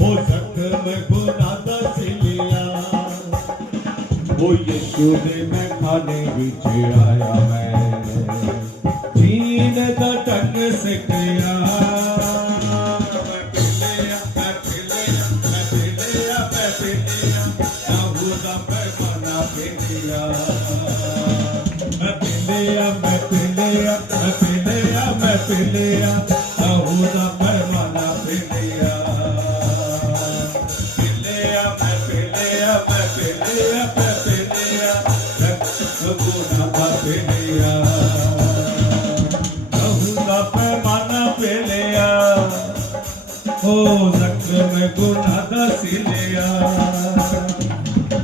वो जख्म गुनाह दा सिलिया वो यीशु दे मैं खाने विच आया मैं जीने दा ढंग सिखया पिलिया आहूदा पैमाना पिलिया पिलिया मैं पिलिया मैं पिलिया मैं पिलिया गुना दा पिलिया आहूदा पैमाना पिलिया ओ जख्म में गुना दा सिलिया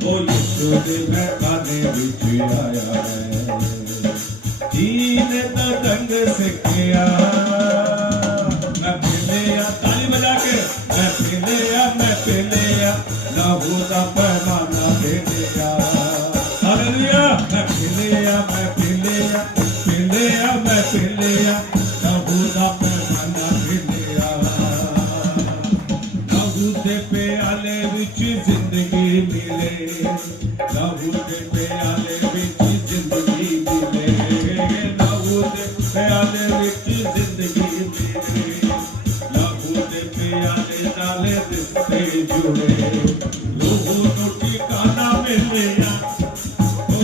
ओ यीशु दे मैं खाने विच आया है जीने दा ढंग सिखया मैं पिलिया ताली बजा के मैं पिलिया लहू दा पैमाना पिलिया हालेलुया मैं पिलिया लहू दा पैमाना पिलिया लहू दे प्याले विच जिंदगी मिले लहू दे प्याले विच जिंदगी मिले प्याले विच जिंदगी मिले लहू दे प्याले नाले रिश्ते जुड़े लहू नू ठिकाना मिलिया ओ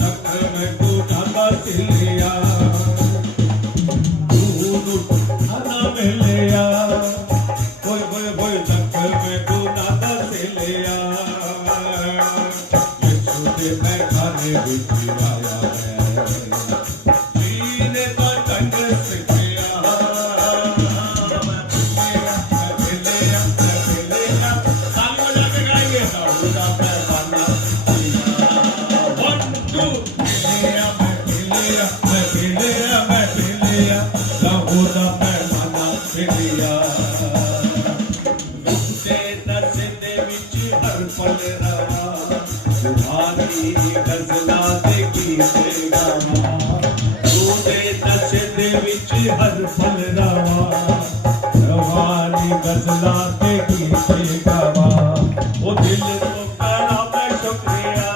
जख्म गुनाह दा सिलिया लहू नू ठिकाना मिलिया ओए जख्म गुनाह दा सिलिया यीशु दे मैं खाने विच आया है गजला दे गीते गावा तूने नशे दे विच हर पल रवा रवानी गजला दे गीते गावा ओ दिल तो करा मैं शुक्रिया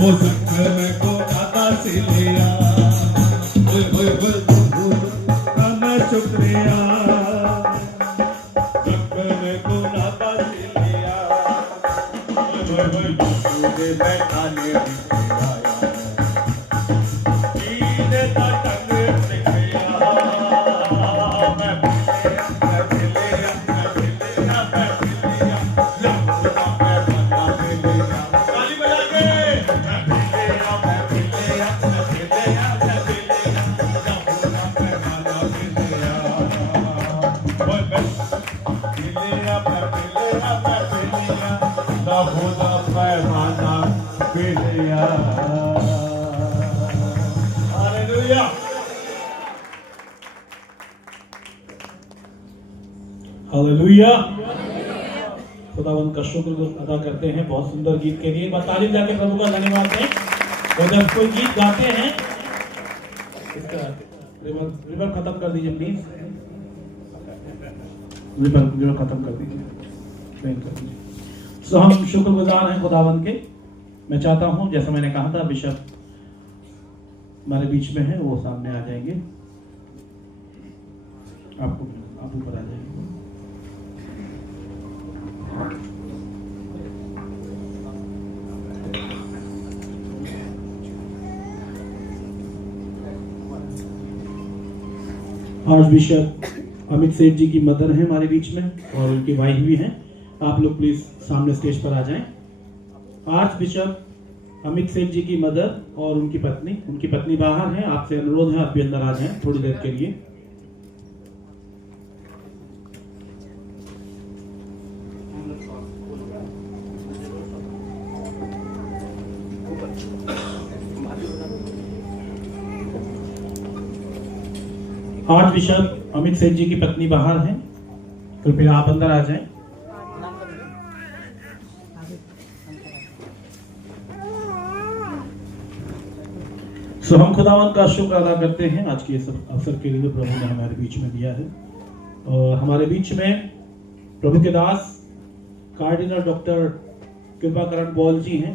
ओ जख्म को नादा सिलिया मैं शुक्रिया जख्म को नादा सिलिया मैं खाने आया जीने दा ढंग सिखया मैं पिलिया लहू दा पैमाना पिलिया ताली बजा के मैं पिलिया लहू दा पैमाना पिलिया ओए पिलिया लहू दा पैमाना पिलिया हालेलुया हालेलुया खुदावंत का शुक्र अदा करते हैं बहुत सुंदर गीत के लिए। एक बार ताली जाके प्रभु का धन्यवाद दें। और जब कोई गीत गाते हैं इसका रिवर खत्म कर दीजिए प्लीज, रिवर खत्म कर दीजिए। तो हम शुक्रगुजार हैं खुदावंत के। मैं चाहता हूं जैसा मैंने कहा था बिशप हमारे बीच में है, वो सामने आ जाएंगे। आप ऊपर आ जाएंगे। आज बिशप अमित सेठ जी की मदर है हमारे बीच में और उनकी वाइफ भी हैं। आप लोग प्लीज सामने स्टेज पर आ जाएं। आज बिशप अमित सेठ जी की मदर और उनकी पत्नी बाहर है। आपसे अनुरोध है आप भी अंदर आ जाएं थोड़ी देर के लिए। आज बिशप अमित सेठ जी की पत्नी बाहर हैं, कृपया आप अंदर आ जाएं। हम खुदावंत का शुक्र अदा करते हैं आज के इस अवसर के लिए जो प्रभु ने हमारे बीच में दिया है। और हमारे बीच में प्रभु के दास कार्डिनल डॉक्टर कृपाकरण पॉल जी हैं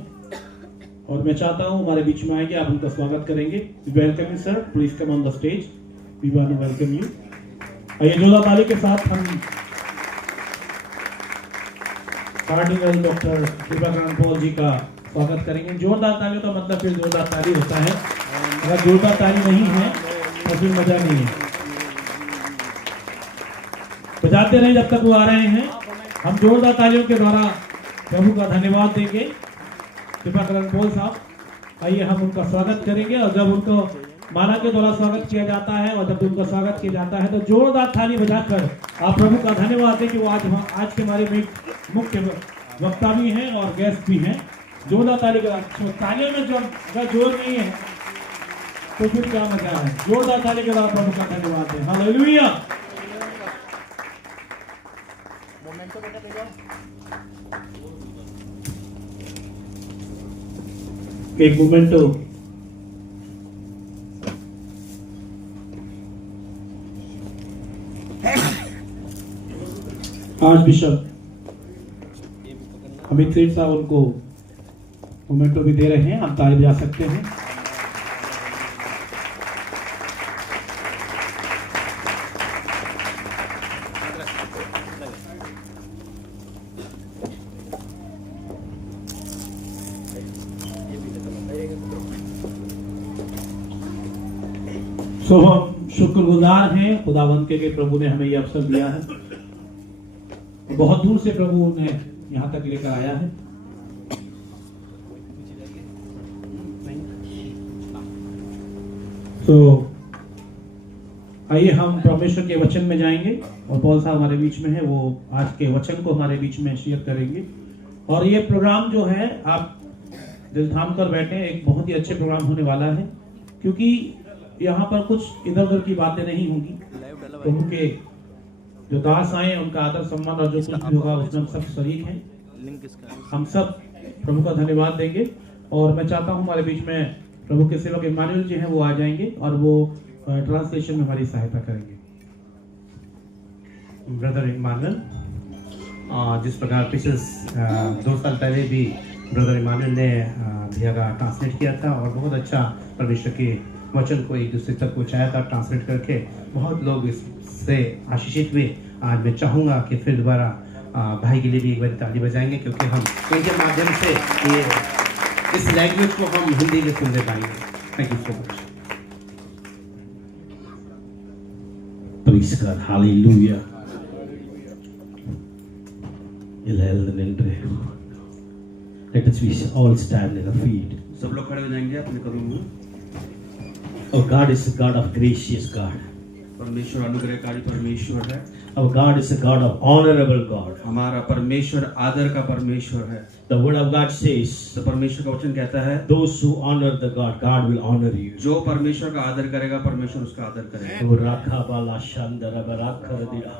और मैं चाहता हूं हमारे बीच में आएंगे, आप उनका स्वागत करेंगे। Welcome you sir, please come on the stage, we want to welcome you. आइए जोरदार ताली के साथ हम cardinal doctor Kripakaran Paul ji का स्वागत करेंगे। जोरदार तालियों का मतलब फिर जोरदार ताली होता है, अगर जोरदार ताली नहीं है तो फिर मजा नहीं है। बजाते रहे जब तक वो आ रहे हैं। हम जोरदार तालियों के द्वारा प्रभु का धन्यवाद देंगे। कृपाकरण पॉल साहब, आइए हम उनका स्वागत करेंगे और जब उनको माला के द्वारा स्वागत किया जाता है और जब उनका स्वागत किया जाता है तो जोरदार ताली बजाकर आप प्रभु का धन्यवाद दें कि वो आज के हमारे में मुख्य वक्ता भी हैं और गेस्ट भी हैं। जोरदार ताली का तालियों में जो जोर नहीं है तो फिर क्या मजा है। जोरदार ताली के द्वारा प्रभु का धन्यवाद दें। हालेलुया। एक मोमेंटो। आज बिशप अमित सेठ साहब उनको मोमेंटो भी दे रहे हैं, हम ताली बजा सकते हैं। तो हम शुक्रगुजार हैं खुदावंत के प्रभु ने हमें यह अवसर दिया है। बहुत दूर से प्रभु ने यहाँ तक लेकर आया है। तो आइए हम परमेश्वर के वचन में जाएंगे और पॉल साहब हमारे बीच में है, वो आज के वचन को हमारे बीच में शेयर करेंगे। और ये प्रोग्राम जो है आप दिल थाम कर बैठे, एक बहुत ही अच्छे प्रोग्राम होने वाला है क्योंकि यहाँ पर कुछ इधर उधर की बातें नहीं होंगी। प्रभु के जो दास आए उनका आदर सम्मान और जो कुछ भी होगा उसमें हम सब शरीक हैं। हम सब प्रभु का धन्यवाद देंगे और मैं चाहता हूँ हमारे बीच में प्रभु के सेवक इमानुएल जी हैं, वो आ जाएंगे और वो ट्रांसलेशन में हमारी सहायता करेंगे। ब्रदर इमानुएल, जिस प्रकार पिछले 2 साल पहले भी ब्रदर इमानुएल ने भैया का ट्रांसलेट किया था और बहुत अच्छा परमेश्वर के वचन को एक दूसरे तक पहुँचाया था ट्रांसलेट करके। बहुत लोग इससे आशीषित हुए। आज मैं चाहूँगा कि फिर दोबारा भाई के लिए भी एक बार ताली बजाएंगे क्योंकि हम इनके माध्यम से ये इस लैंग्वेज को हम हिंदी में सुन पाएंगे। Thank you so much. Praise God, hallelujah. Let us be all stand in our feet. सब लोग खड़े हो जाएंगे अपने कदमों में। Our God is a God of gracious God. परमेश्वर अनुग्रहकारी परमेश्वर है। Our God is a God of honorable God. हमारा परमेश्वर आदर का परमेश्वर है। The word of God says, तो परमेश्वर का वचन कहता है, those who honor the God, God will honor you. जो परमेश्वर का आदर करेगा परमेश्वर उसका आदर करेगा। O Rakhabala Shandara Barakharadira.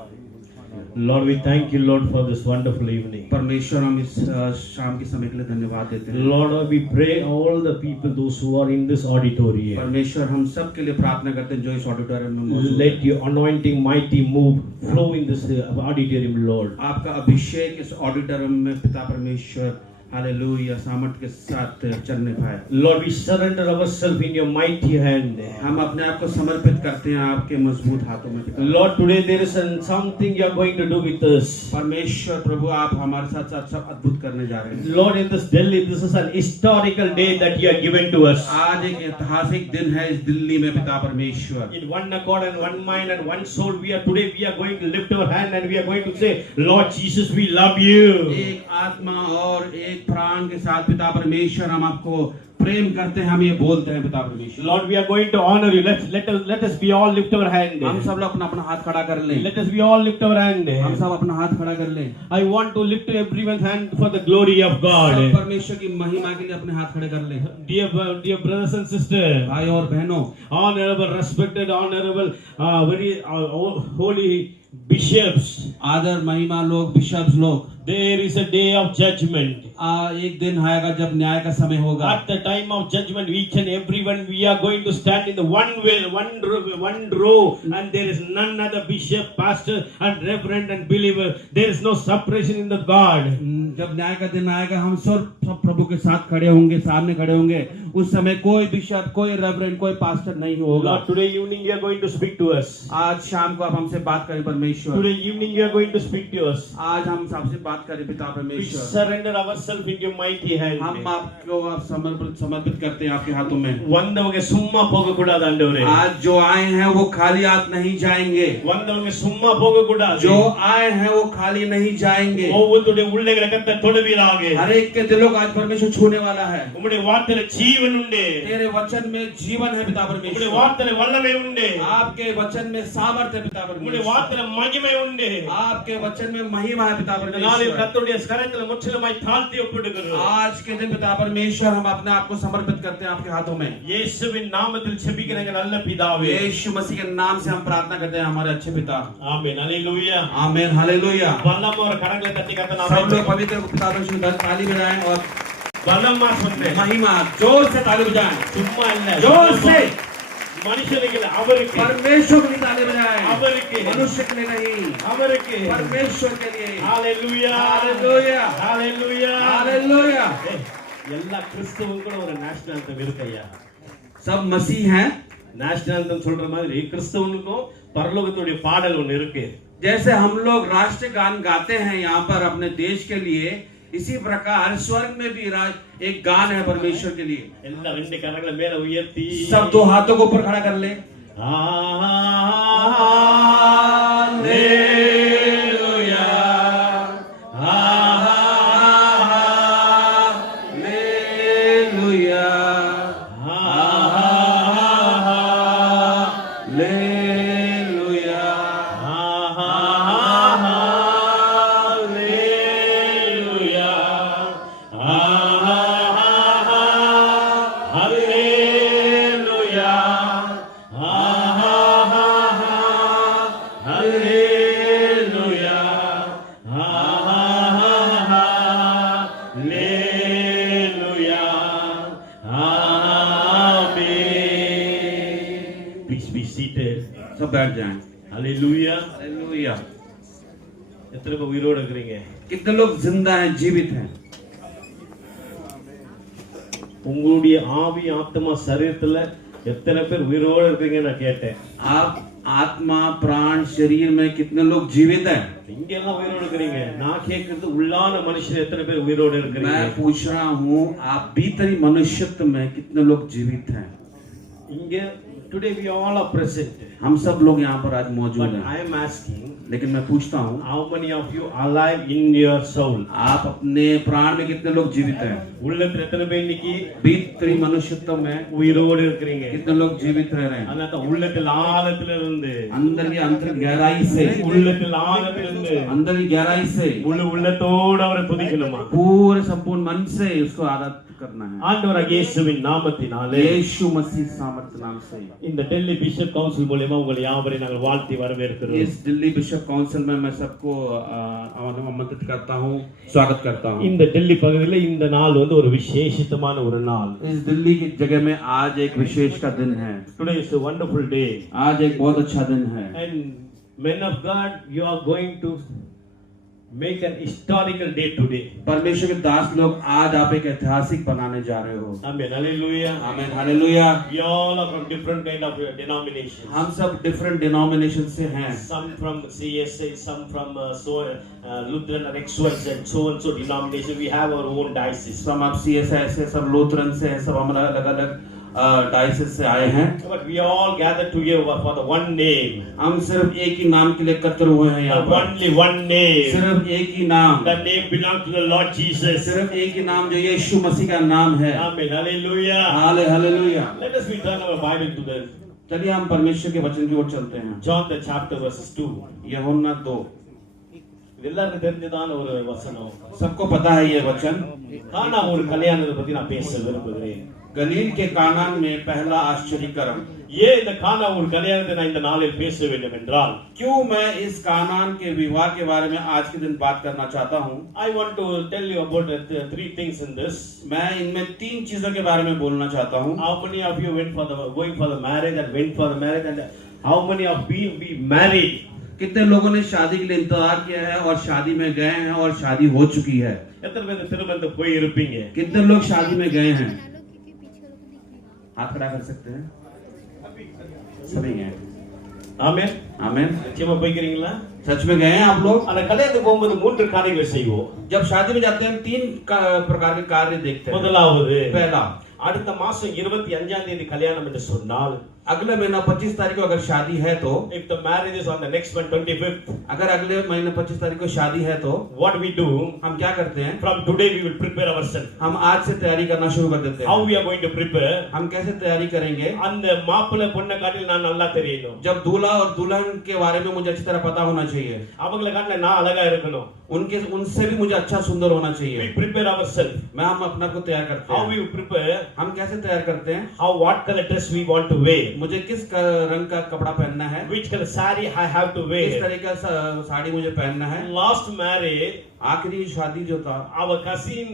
Lord, we thank you, Lord, for this wonderful evening. परमेश्वर हम इस शाम के समय के लिए धन्यवाद देते हैं। Lord, we pray all the people, those who are in this auditorium. परमेश्वर हम सब के लिए प्रार्थना करते हैं जो इस ऑडिटोरियम में मौजूद हैं। Let your anointing mighty move flow in this auditorium, Lord. आपका अभिषेक इस ऑडिटोरियम में पिता परमेश्वर हालेलुया सामर्थ के साथ चलने पाए। Lord, we surrender ourselves in your mighty hand. हम अपने आप को समर्पित करते हैं आपके मजबूत हाथों में पिता। Lord, today there is something you are going to do with us. परमेश्वर प्रभु आप हमारे साथ साथ सब अद्भुत करने जा रहे हैं। Lord, in this Delhi, this is an historical day that you are given to us. आज एक ऐतिहासिक दिन है इस दिल्ली में पिता परमेश्वर। In one accord and one mind and one soul, we are going to lift our hand and we are going to say, Lord Jesus, we love you. एक आत्मा और एक प्राण के साथ पिता परमेश्वर हम आपको प्रेम करते हैं, हम ये बोलते हैं पिता परमेश्वर। Lord, we are going to honor you. Let us be all lift our hand. हम सब लोग अपना अपना हाथ खड़ा कर लें। Let us be all lift our hand. हम सब अपना हाथ खड़ा कर लें। I want to lift everyone's hand for the glory of God. सब परमेश्वर की महिमा के लिए अपने हाथ खड़े कर लें। Dear brothers and sisters, भाई और बहनों, honorable, respected, honorable, very holy bishops, आदर महिमा लोग, बिशप्स लोग, there is a day of judgment. एक दिन आएगा जब न्याय का समय होगा। At the time of judgment, each and everyone we are going to stand in the one row, and there is none other bishop, pastor, and reverend and believer. There is no separation in the God. जब न्याय का दिन आएगा हम सब प्रभु के साथ खड़े होंगे, सामने खड़े होंगे। उस समय कोई बिशप, कोई रेवरेंड, कोई पास्टर नहीं होगा। Lord, today evening you are going to speak to us. आज शाम को आप हमसे बात करें परमेश्वर। Today evening you are going to speak to us. आज हम सबसे बात करें पिता We परमेश्वर। surrender ourselves into your mighty hand. हम आपको आप समर्पित करते हैं आपके हाथों में। வந்தவங்க சும்மா போக கூடாது ஆண்டவரே. आज जो आए हैं वो खाली हाथ नहीं जाएंगे। வந்தவங்க சும்மா போக கூடாது. जो आए हैं वो खाली नहीं जाएंगे। ஒவ்வொருடைய உள்ளங்களை கர்த்தர் தொடுவீராக. हर एक के दिलों को आज परमेश्वर छूने वाला है। உம்முடைய வார்த்தையில ஜீவன் உண்டு. तेरे वचन में जीवन है पिता உம்முடைய परमेश्वर। வார்த்தையில வல்லமை உண்டு. आपके वचन में सामर्थ्य है पिता உம்முடைய परमेश्वर। வார்த்தையில மகிமை உண்டு. आपके वचन में महिमा है पिता இந்த நாளில் परमेश्वर। கர்த்தருடைய கரத்தில் முற்றிலுமாய் தாழ்த்தி ஒப்புடுகிறோம். आज के दिन पिता परमेश्वर हम अपने आप को समर्पित करते हैं आपके हाथों में। இயேசுவின் நாமத்தில் ஜெபிக்கிற எங்கள் நல்ல பிதாவே. यीशु मसीह के नाम से हम प्रार्थना करते हैं हमारे अच्छे पिता। ஆமென். ஹalleluya. आमीन हालेलुया। பலமா ஒரு கரங்களை தட்டி கர்த்தர் सब நாமத்தை लोग पवित्र पिता परमेश्वर की ताली बजाएं और பலமா சொன்னேன். महिमा जोर से ताली बजाएं। சும்மா இல்ல. जोर से மனுஷனுக்கு இல்ல, அவருக்கு. परमेश्वर की ताली बजाएं। அவருக்கு. मनुष्य के लिए नहीं, அவருக்கு. परमेश्वर के लिए। ஹalleluya. हालेलुया ஹalleluya. हालेलुया। எல்லா கிறிஸ்தவங்க கூட ஒரு நேஷனல் anthem இருக்குயா. सब मसीह हैं। நேஷனல் anthem சொல்ற மாதிரி கிறிஸ்தவனுக்கும் பரலோகத்துடைய பாடல் ஒன்னு இருக்கு. जैसे हम लोग राष्ट्रीय गान गाते हैं यहाँ पर अपने देश के लिए, इसी प्रकार स्वर्ग में भी एक गान है परमेश्वर के लिए। எல்லா ரெண்டு கரங்களை மேல உயர்த்தி सब दो हाथों को ऊपर खड़ा कर ले। Hallelujah hallelujah hallelujah hallelujah hallelujah hallelujah hallelujah आमीन. Please be seated. सब बैठ जाएं। Hallelujah. हालेलुया। எத்தனை பேர் உயிரோடு இருக்கிறீங்க? कितने लोग जिंदा हैं, जीवित हैं? உங்களுடைய ஆவி ஆத்மா சரீரத்துல எத்தனை பேர் உயிரோடு இருக்கீங்க நான் கேட்டேன். आप आत्मा प्राण शरीर में कितने लोग जीवित हैं? இங்க எல்லாம் உயிரோடு இருக்கிறீங்க. நான் கேட்கிறது உள்ளான மனுஷர் எத்தனை பேர் உயிரோடு இருக்கிறீங்க? मैं पूछ रहा हूँ आप भीतरी मनुष्यत्व में कितने लोग जीवित हैं? இங்க today we all are present. हम सब लोग यहाँ पर आज मौजूद But हैं। I am asking, लेकिन मैं पूछता हूँ how many of you are alive in your soul? आप अपने प्राण में कितने लोग जीवित हैं? உள்ளத்துல எத்தனை பேர் இன்னைக்கு भीतरी मनुष्यत्व में உயிரோடு இருக்கிறீங்க? कितने लोग जीवित रह रहे हैं? அதான் உள்ளத்தில் ஆழத்துல இருந்து अंदर की अंतर गहराई से, உள்ளத்தில் ஆழத்துல இருந்து अंदर की गहराई से முழு உள்ளத்தோடு அவரை துதிக்கணுமா? पूरे संपूर्ण मन से उसको आराधना करना है। ஆண்டவராகிய இயேசுவின் நாமத்தினாலே यीशु मसीह सामर्थ्य नाम से இந்த டெல்லி பிஷப் கவுன்சில் மூலமா உங்களை யாவரையும் நாங்கள் வாழ்த்தி வரவேற்கிறோம். इस दिल्ली बिशप काउंसिल में मैं सबको आमंत्रित करता हूँ, स्वागत करता हूँ। இந்த டெல்லி பகுதியில இந்த நாள் வந்து ஒரு விசேஷித்தமான ஒரு நாள். इस दिल्ली की जगह में आज एक विशेष का दिन है। Today is a wonderful day आज एक बहुत अच्छा दिन है। and men of God you are going to make an historical day today. परमेश्वर के दास लोग आज आप एक ऐतिहासिक बनाने जा रहे हो। Amen. Hallelujah. आमीन hallelujah. We all are from different kind of denominations. हम सब डिफरेंट डिनोमिनेशन से हैं। Some from CSA, some from Lutheran or XYZ, so and so denomination. We have our own diocese. सब आप CSI से, सब Lutheran से हैं, सब हम अलग अलग डायसिस से आए हैं। But we all gather together for the one name. हम सिर्फ एक ही नाम के लिए एकत्र हुए हैं यहाँ पर। Only one name. सिर्फ एक ही नाम, The name belongs to the Lord Jesus. सिर्फ एक ही नाम जो यीशु मसीह का नाम है। Amen. Hallelujah. Hallelujah. Let us turn our Bible to the चलिए हम परमेश्वर के वचन की ओर चलते हैं। John the chapter verses 2. यूहन्ना 2। எல்லாருக்கும் தெரிஞ்சதான ஒரு வசனம். सबको पता है ये वचन। கானா ஒரு கல்யாணத்தை பத்தி நான் பேச விரும்புகிறேன். गलील के कानान में पहला आश्चर्य कर्म। ஏன் இந்த கானா ஒரு கல்யாணத்தை நான் இந்த நாளில் பேச வேண்டும் என்றால், क्यों मैं इस कानान के विवाह के बारे में आज के दिन बात करना चाहता हूँ। I want to tell you about three things in this. मैं इनमें 3 चीजों के बारे में बोलना चाहता हूँ। How many of you going for the marriage and went for the marriage, and how many of you be married? कितने लोगों ने शादी के लिए इंतजार किया है और शादी में गए हैं और शादी हो चुकी है। எத்தனை பேர் திருமணத்துக்கு போய் இருப்பீங்க? कितने लोग शादी में गए हैं? हाथ खड़ा कर सकते हैं? सभी गए हैं। ஆமென். आमीन। நிச்சயமா போய்க்கிறீங்களா? सच में गए हैं आप लोग? அந்த கல்யாணத்துக்கு போகும்போது 3 காரியங்களை செய்வோம். जब शादी में जाते हैं 3 प्रकार के कार्य देखते हैं। முதலாவது, पहला, அடுத்த மாசம் 25ஆம் தேதி கல்யாணம் என்று சொன்னால், अगले महीना 25 तारीख को अगर शादी है तो, if the marriage is on the next month 25th, अगर अगले महीने 25 तारीख को शादी है तो what we do, हम क्या करते हैं? from today we will prepare ourselves. हम आज से तैयारी करना शुरू कर देते How हैं। we are going to prepare? हम कैसे तैयारी करेंगे? அந்த மாப்பிள்ளை பொண்ணை காட்டில் நான் நல்லா தெரியணும். जब दूल्हा और दुल्हन के बारे में मुझे अच्छी तरह पता होना चाहिए। அவங்கள காட்டில நான் அழகா இருக்கணும். उनसे भी मुझे अच्छा सुंदर होना We चाहिए। prepare ourselves. हम अपने आप को तैयार करते How हैं। we prepare? हम कैसे तैयार करते हैं? How what color dress we want to wear? मुझे किस रंग का कपड़ा पहनना है, Which color saree I have to किस wear? तरह का साड़ी मुझे पहनना है। Last marriage, आखिरी शादी जो था, our cousin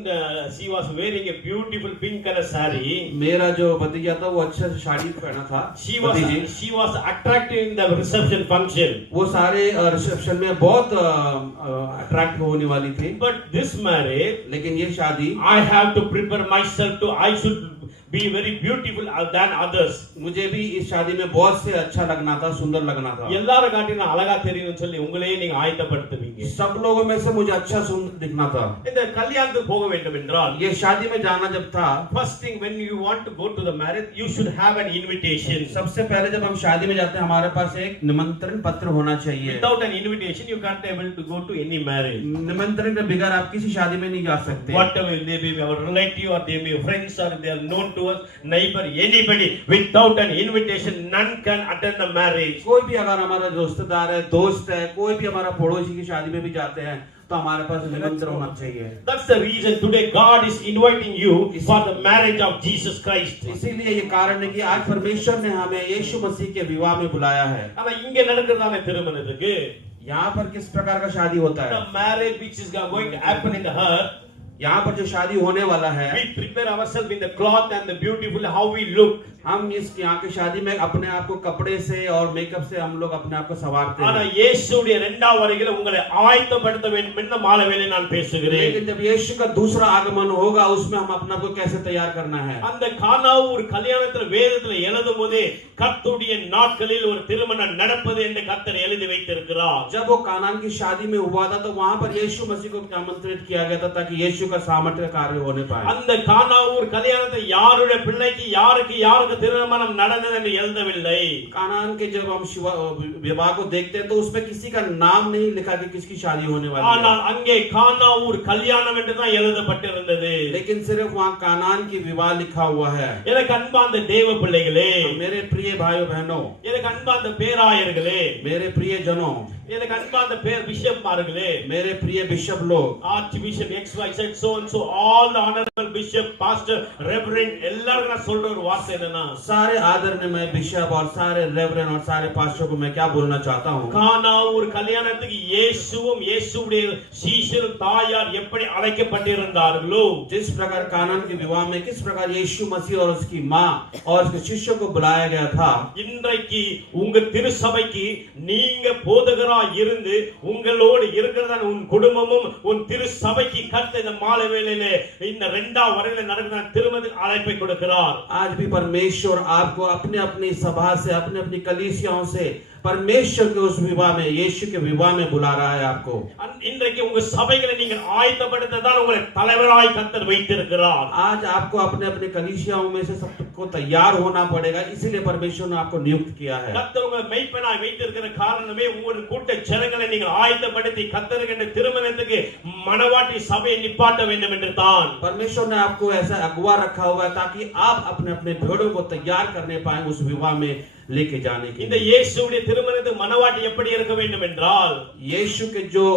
she was wearing a beautiful pink color saree. मेरा जो भतीजा था वो अच्छा साड़ी पहना था। भतीजी She was attractive in the reception function. वो सारे रिसेप्शन में बहुत अट्रैक्ट होने वाली थी। But this marriage, लेकिन ये शादी, I have to prepare myself to, I should be very beautiful than others. मुझे भी इस शादी में बहुत से अच्छा लगना था, सुंदर लगना था। எல்லாரும் காட்டி நான் அழகா தெரியணும்னு சொல்லி உங்களையே நீங்க ஆயத்தப்படுத்துவீங்க. सब लोगों में से मुझे अच्छा सुंदर दिखना था। இந்த கல்யாணத்துக்கு போக வேண்டும் என்றால், ये शादी में जाना जब था, first thing when you want to go to the marriage, you should have an invitation. सबसे पहले जब हम शादी में जाते हैं हमारे पास एक निमंत्रण पत्र होना चाहिए। Without an invitation, you can't able to go to any marriage. निमंत्रण के बगैर आप किसी शादी में नहीं जा सकते। Whatever they may be our relative or they may be friends or they are known to us, neighbor, anybody, without an invitation, none can attend the marriage. कोई भी अगर हमारा रिश्तेदार है, दोस्त है, कोई भी हमारा पड़ोसी की शादी में भी जाते हैं तो हमारे पास निमंत्रण होना चाहिए। That's the reason today God is inviting you for the marriage of Jesus Christ. इसीलिए ये कारण है कि आज परमेश्वर ने हमें यीशु मसीह के विवाह में बुलाया है। ஆனா இங்க நடக்கிறதான திருமணத்துக்கு, यहाँ पर किस प्रकार का शादी होता है? the marriage which is going to happen in the earth, यहाँ पर जो शादी होने वाला है, we prepare ourselves in the cloth and the beautiful how we look. हम इस यहाँ की शादी में अपने आप को कपड़े से और मेकअप से हम लोग अपने आप को संवारते ஆனா हैं। இயேசுவுடைய இரண்டாம் வருகையில உங்களை ஆயத்தப்படுத்த வேண்டும் என்ற மாலவேளை நான் பேசுகிறேன். लेकिन जब यीशु का दूसरा आगमन होगा उसमें हम अपने आप को कैसे तैयार करना है? அந்த கானா ஒரு கல்யாணத்துல வேதத்துல எழுதும் போதே கர்த்தருடைய நாட்களில் ஒரு திருமணம் நடப்பது என்று கர்த்தர் எழுதி வைத்திருக்கிறார். जब वो कानान की शादी में हुआ था तो वहां पर यीशु मसीह को आमंत्रित किया गया था ताकि यीशु का सामर्थ्य कार्य होने पाए। அந்த கானா ஒரு கல்யாணத்தை யாருடைய பிள்ளைக்கு யாருக்கு திருமணம் நடந்தது என்று எழுதவில்லை. कानान के जब हम विवाह को देखते हैं तो उसमें किसी का नाम नहीं लिखा कि किसकी शादी होने वाली है। ஆனால் அங்கே கானா ஒரு கல்யாணம் என்று தான் எழுதப்பட்டிருந்தது. लेकिन सिर्फ वहाँ कानान की विवाह लिखा हुआ है। எனக்கு अன்பார்ந்த தேவ பிள்ளைகளே, मेरे प्रिय भाइयों बहनों, எனக்கு अன்பார்ந்த பேராயர்களே, मेरे प्रिय जनों, எனக்கு அன்பார்ந்த பேர் பிஷப்மார்களே, मेरे प्रिय बिशप लोग, Archbishop XYZ so and so, all the honorable bishop, pastor, reverend, எல்லாரும் நான் சொல்ற ஒரு வார்த்தை என்னன்னா, सारे आदरणीय बिशप और सारे रेवरेंड और सारे पास्टर को मैं क्या बोलना चाहता हूँ? கானா ஒரு கல்யாணத்துக்கு இயேசுவும் இயேசுவுடைய சீஷரும் தாயார் எப்படி அழைக்கப்பட்டிருந்தார்களோ, जिस प्रकार कानान के विवाह में किस प्रकार यीशु मसीह और उसकी माँ और उसके शिष्यों को बुलाया गया था, இன்றைக்கு உங்க திருச்சபைக்கு நீங்க போதகராய் இருந்து உங்களோடு இருக்கிறதான உன் குடும்பமும் உன் திருச்சபைக்கு கர்த்தர் இந்த மாலை வேளையிலே இந்த இரண்டாம் வரையில நடக்கிற திருமணத்துக்கு அழைப்பை கொடுக்கிறார். आज भी परमेश्वर आपको अपने अपनी सभा से अपने अपनी कलीसियाओं से परमेश्वर के उस विवाह में, यीशु के विवाह में बुला रहा है आपको। இன்றைக்கு உங்க சபைகளை நீங்கள் ஆயத்தப்படுத்ததான் உங்களை தலைவராய் கர்த்தர் வைத்திருக்கிறார். आज आपको अपने अपने कलीसियाओं में से सबको तैयार होना पड़ेगा, इसीलिए परमेश्वर ने आपको नियुक्त किया है। கர்த்தர் உங்களை மெய்ப்பனாய் வைத்திருக்கிற காரணமே உங்கள் கூட்ட ஜனங்களை நீங்கள் ஆயத்தப்படுத்தி கர்த்தருடைய திருமணத்துக்கு மணவாட்டி சபையை நிப்பாட்ட வேண்டும் என்று தான். परमेश्वर ने आपको ऐसा अगुवा रखा हुआ है ताकि आप अपने अपने भेड़ों को तैयार करने पाए उस विवाह में लेके जाने के இந்த लिए। இயேசுவுடைய திருமணத்துக்கு மணவாட்டி எப்படி இருக்க வேண்டும் என்றால் यीशु के जो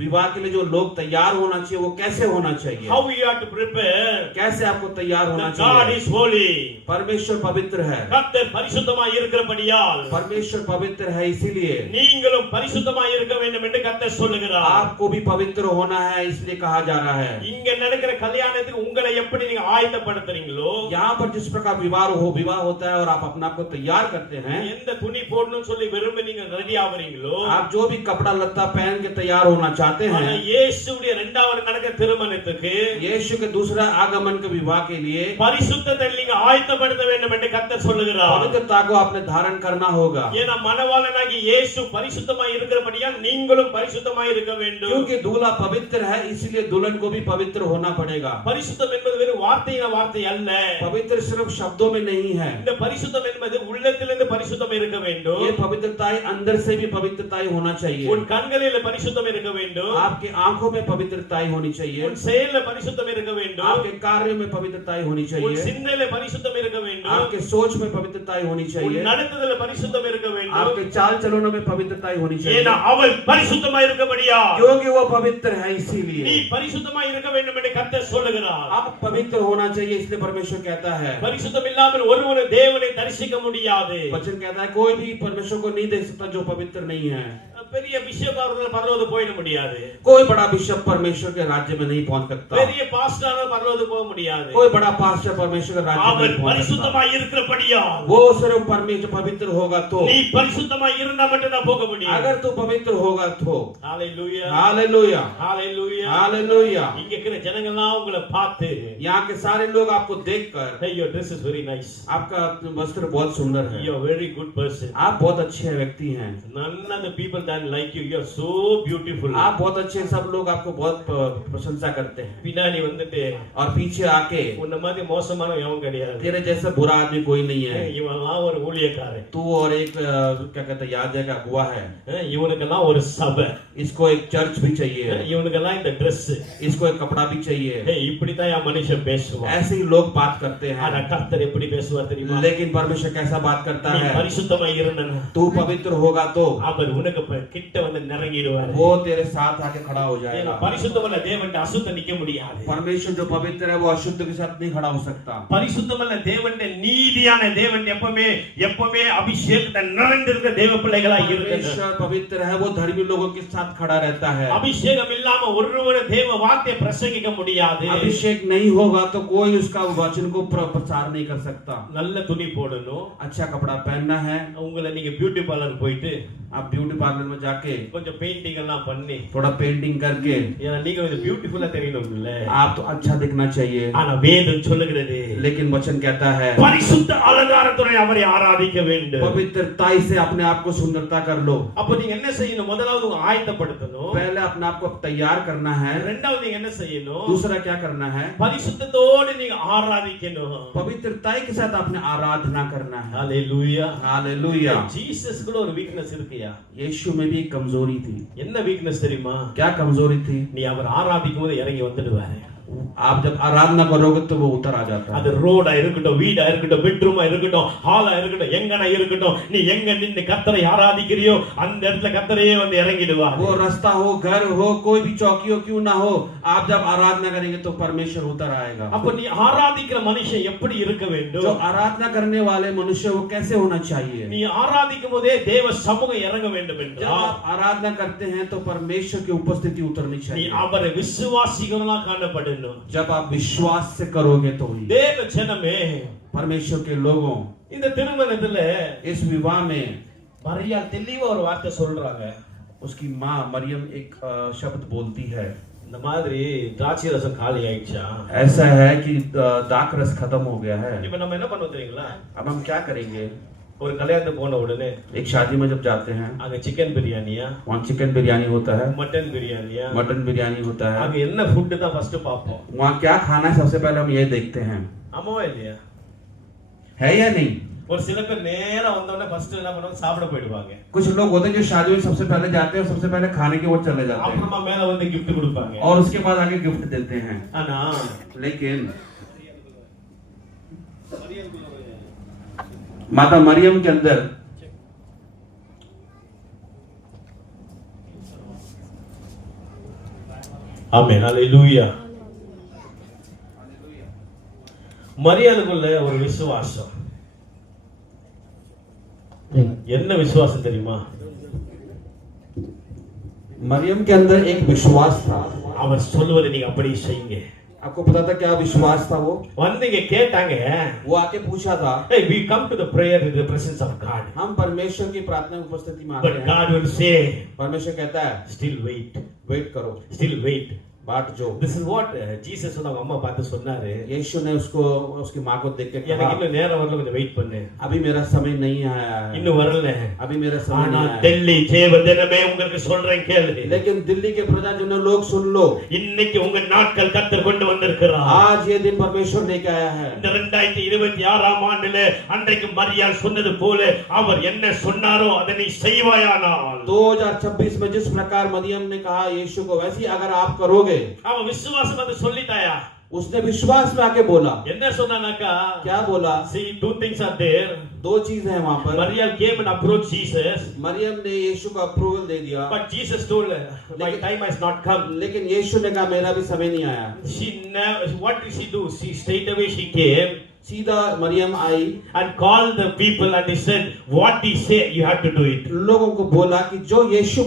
विवाह के लिए जो लोग तैयार होना चाहिए वो कैसे होना चाहिए, how we have to prepare. कैसे आपको तैयार होना The God चाहिए। is holy. परमेश्वर पवित्र है, கர்த்தர் பரிசுத்தமாய் இருக்கிறபடியால் परमेश्वर पवित्र है, इसीलिए நீங்களும் பரிசுத்தமாய் இருக்க வேண்டும் என்று கர்த்தர் சொல்லுகிறார். आपको भी पवित्र होना है, इसलिए कहा जा रहा है। இங்க நடக்கிற கல்யாணத்துக்கு உங்களை எப்படி நீங்க ஆயத்தப்படுத்துறீங்களோ, यहाँ पर जिस प्रकार विवाह होता है और आप अपने आप को तैयार करते हैं, எந்த துணி போடணும்னு சொல்லி விரும்பி நீங்க ரெடி ஆவறீங்களோ, आप जो भी कपड़ा लत्ता पहन के तैयार होना चाहते ஆனா हैं, இயேசுவுடைய இரண்டாவது நடக்கிற திருமணத்துக்கு यीशु के दूसरा आगमन के विवाह के लिए பரிசுத்தத்தை நீங்க ஆயத்தப்படுத்த வேண்டும் என்று கர்த்தர் சொல்லுகிறார். पवित्रता को आपने धारण करना होगा, ஏன்னா மணவாளனாகி இயேசு பரிசுத்தமாய் இருக்கிறபடியால் நீங்களும் பரிசுத்தமாய் இருக்க வேண்டும். क्योंकि दूल्हा पवित्र है, इसलिए दुल्हन को भी पवित्र होना पड़ेगा। பரிசுத்தம் என்பது வெறும் வார்த்தையின வார்த்தை அல்ல. पवित्र सिर्फ शब्दों में नहीं है, இந்த பரிசுத்தம் என்பது உள்ளத்திலிருந்து பரிசுத்தம் இருக்க வேண்டும். ये पवित्रता अंदर से भी पवित्रता होना चाहिए। உன் கண்களில் பரிசுத்தம் இருக்க வேண்டும். आपके आंखों में पवित्रता होनी चाहिए, உன் செயலில் பரிசுத்தம் இருக்க வேண்டும். आपके कार्य में पवित्रता होनी உன் चाहिए, சிந்தையில பரிசுத்தம் இருக்க வேண்டும். आपके सोच में पवित्रता होनी உன் चाहिए, நடத்தையில பரிசுத்தம் இருக்க வேண்டும். आपके चाल चलनों में पवित्रता होनी चाहिए, ஏன்னா அவள் பரிசுத்தமாய் இருக்கபடியா क्योंकि वो पवित्र है। इसीलिए நீ பரிசுத்தமாய் இருக்க வேண்டும் என்று கர்த்தர் சொல்லுகிறார். आप पवित्र होना चाहिए, इसलिए परमेश्वर कहता है। பரிசுத்தம் இல்லாமல் ஒருவனும் தேவனை தரிசிக்க முடியாது. वचन कहता है कोई भी परमेश्वर को नहीं देख सकता जो पवित्र नहीं है। பெரிய பிஷப் அவர்கள் பரலோகத்துக்கு போயிட முடியாது. कोई बड़ा बिशप परमेश्वर के राज्य में नहीं पहुंच सकता, பெரிய பாஸ்டர் பரலோகத்துக்கு போக முடியாது. कोई बड़ा पास्टर परमेश्वर के राज्य में அவன் नहीं पहुंच सकता। பரிசுத்தமாய் இருக்கிறபடியா वो सिर्फ परमेश्वर पवित्र होगा तो, நீ பரிசுத்தமாய் இருந்தா மட்டும் தான் போக முடியும். अगर तू पवित्र होगा तो। ஹalleluya हालेलुया, ஹalleluya. हालेलुया। இங்க இருக்கிற ஜனங்கள்லாம் உங்களை பார்த்து यहाँ के सारे लोग आपको देखकर, hey your dress is very nice, आपका वस्त्र बहुत सुंदर है, you are very good person, आप बहुत अच्छे व्यक्ति हैं, none of the people that like you are so beautiful. आप बहुत अच्छे, सब लोग आपको बहुत प्रशंसा करते हैं। பின்னாடி வந்துட்டு और पीछे आके உன்ன மாதிரி மோசமானவன் எவன் கிடையாது, तेरे जैसा बुरा आदमी कोई नहीं है, இவன்லாம் ஒரு ஊழியக்காரன், तू और एक क्या कहते हैं याद है का अगुवा है, இவனுக்கெல்லாம் ஒரு சபை, इसको एक चर्च भी चाहिए, இவனுக்கெல்லாம் இந்த Dress, इसको एक कपड़ा भी चाहिए। இப்படித்தான் என் மனுஷன் பேசுவான். ऐसे ही लोग बात करते ஆனா हैं, கர்த்தர் எப்படி பேசுவார் தெரியுமா? लेकिन परमेश्वर कैसा बात करता நீ है, பரிசுத்தமாய் இருந்தா तू पवित्र होगा तो அவர் உனக்கு கிட்ட வந்து நெருங்கிடுவார். वो तेरे साथ आके खड़ा हो ஏன்னா जाएगा। பரிசுத்தமல்ல தேவன்ட்ட அசுத்தம் நிக்க முடியாது. परमेश्वर जो पवित्र है वो अशुद्ध के साथ नहीं खड़ा हो सकता। பரிசுத்தமல்ல தேவன்ட்ட நீதியான தேவன் எப்பவுமே அபிஷேகத்தை நிறைந்திருக்கிற தேவ பிள்ளைகளாய் இருக்கிறார். परमेश्वर पवित्र है, वो धर्मी लोगों के साथ खड़ा रहता है। அபிஷேகம் இல்லாம ஒருவரும் தேவ வார்த்தையை பிரசங்கிக்க முடியாது. अभिषेक नहीं होगा तो कोई उसका वचन को प्रचार नहीं कर सकता। நல்ல துணி போடணும். अच्छा कपड़ा पहनना है, உங்களை நீங்க பியூட்டி பார்லர் போயிட்டு आप ब्यूटी पार्लर में जाके கொஞ்சம் பெயிண்டிங் எல்லாம் பண்ணி, थोड़ा पेंटिंग करके, ஏன்னா நீங்க இது பியூட்டிஃபுல்லா தெரியணும்ல. आप तो अच्छा दिखना चाहिए, ஆனா வேதம் சொல்லுகிறது लेकिन वचन कहता है பரிசுத்த அலங்காரத்துடன் அவரை ஆராதிக்க வேண்டும். पवित्रताई से अपने आप को सुंदरता कर लो। அப்ப நீங்க என்ன செய்யணும்? முதலாவது உங்க ஆயத்தப்படுத்தணும். पहले अपने आप को तैयार करना है, இரண்டாவது நீங்க என்ன செய்யணும்? दूसरा क्या करना है, பரிசுத்தத்தோடு நீங்க ஆராதிக்கணும். पवित्रताई के साथ अपने आराधना करना है। ஹalleluya. हालेलुया। ஜீசஸ் கூட ஒரு வீக்னஸ் இருக்குயா. यीशु में भी एक कमजोरी थी। என்ன வீக்னஸ் தெரியுமா? क्या कमजोरी थी? நீ அவர் ஆராதிக்கும் போது இறங்கி வந்துடுவாரு. आप जब आराधना करोगे तो वो उतर आ जाता அது है। ரோடா இருக்கட்டும், வீடா இருக்கட்டும், பெட்ரூமா இருக்கட்டும், ஹாலா இருக்கட்டும், எங்கனா இருக்கட்டும், நீ எங்க நின்னு கர்த்தரை ஆராதிக்கிறியோ அந்த இடத்துல கர்த்தரையே வந்து இறங்கிடுவார். वो रास्ता हो, घर हो, कोई भी चौकी हो क्यों ना हो, आप जब आराधना करेंगे तो परमेश्वर उतर आएगा। அப்ப நீ ஆராதிக்கிற மனுஷன் எப்படி இருக்க जो வேண்டும்? आराधना करने वाले मनुष्य वो कैसे होना चाहिए? நீ ஆராதிக்கும் போதே தேவ சமூகம் இறங்க வேண்டும் जब என்றால் आप आराधना करते हैं तो परमेश्वर की उपस्थिति उतरनी நீ चाहिए। அவரை விசுவாசிகளா காணப்படணும். जब आप विश्वास से करोगे तो ही தேவ ஜனமே, परमेश्वर के लोगों இந்த திருமணத்துல इस विवाह में மரியாள் தெளிவா ஒரு வார்த்தை சொல்றாங்க. उसकी माँ मरियम एक शब्द बोलती है, இந்த மாதிரி திராட்சை ரசம் காலி ஆயிடுச்சா? ऐसा है कि दाक रस खत्म हो गया है। இப்ப நம்ம என்ன பண்ணுவோம் தெரியுங்களா? अब हम क्या करेंगे? ஒரு கல்யாணத்துக்கு போன உடனே एक शादी में जब जाते हैं அங்க சிக்கன் பிரியாணியா, वहाँ चिकन बिरयानी होता है, மட்டன் பிரியாணியா, मटन बिरयानी होता है। அங்க என்ன ஃபுட் தான் ஃபர்ஸ்ட் பாப்போம். वहाँ क्या खाना है सबसे पहले हम ये देखते हैं, ஆமாவா இல்லையா? है या नहीं? ஒரு சில பேர் நேரா வந்த உடனே ஃபர்ஸ்ட் என்ன பண்ணுவாங்க? சாப்பிட போயிடுவாங்க. कुछ लोग होते हैं जो शादी में सबसे पहले जाते हैं और सबसे पहले खाने की ओर चले जाते हैं அப்புறமா மேல வந்து gift கொடுப்பாங்க. और उसके बाद आगे गिफ्ट देते हैं। ஆனா लेकिन माता मरियम के अंदर ஆமென் ஹalleluya மரியாளுக்குள்ள ஒரு விசுவாசம் என்ன விசுவாசம் தெரியுமா मरियम के अंदर एक विश्वास था அவர் சொல்வதை நீங்க அப்படியே செய்யுங்க आपको पता था क्या विश्वास था वो வந்தீங்க கேட்டாங்க आके पूछा था hey we come to the prayer in the presence of God हम परमेश्वर की प्रार्थना की उपस्थिति में आते but हैं God will say परमेश्वर कहता है still wait वेट करो still wait बाट जो this is what Jesus அவங்க அம்மா பார்த்து சொன்னாரு यीशु ने उसको उसकी माँ को देख के எனக்கு कहा இன்னும் நேரம் வரல கொஞ்சம் வெயிட் பண்ணு अभी मेरा समय नहीं आया है இன்னும் வரல अभी मेरा समय ஆனா नहीं आया है। டெல்லி தேவதனமே உங்களுக்கு சொல்றேன் கேளு लेकिन दिल्ली के प्रजाजनों लोग सुन लो இன்னைக்கு உங்க நாட்கள் கர்த்தர் கொண்டு வந்திருக்கிறார் आज ये दिन परमेश्वर लेके आया है இந்த 2026 ஆண்டுல அன்றைக்கு மரியாள் சொன்னது போல அவர் என்ன சொன்னாரோ அதை நீ செய்வாயானால் 2026 में जिस प्रकार मरियम ने कहा यीशु को वैसे ही अगर आप करोगे அவன் விசுவாசம் அது சொல்லிட்டாயா उसने विश्वास में आके बोला என்ன சொன்னானாக்கா क्या बोला see two things are there दो चीजें हैं वहां पर Maryam came and approached Jesus Maryam ने यीशु को अप्रूवल दे दिया but Jesus told her my time has not come लेकिन यीशु ने कहा मेरा भी समय नहीं आया she never, what did she do she straight away she came सीधा मरियम आई and called the people and he said what he say you have to do it लोगों को बोला कि जो यीशु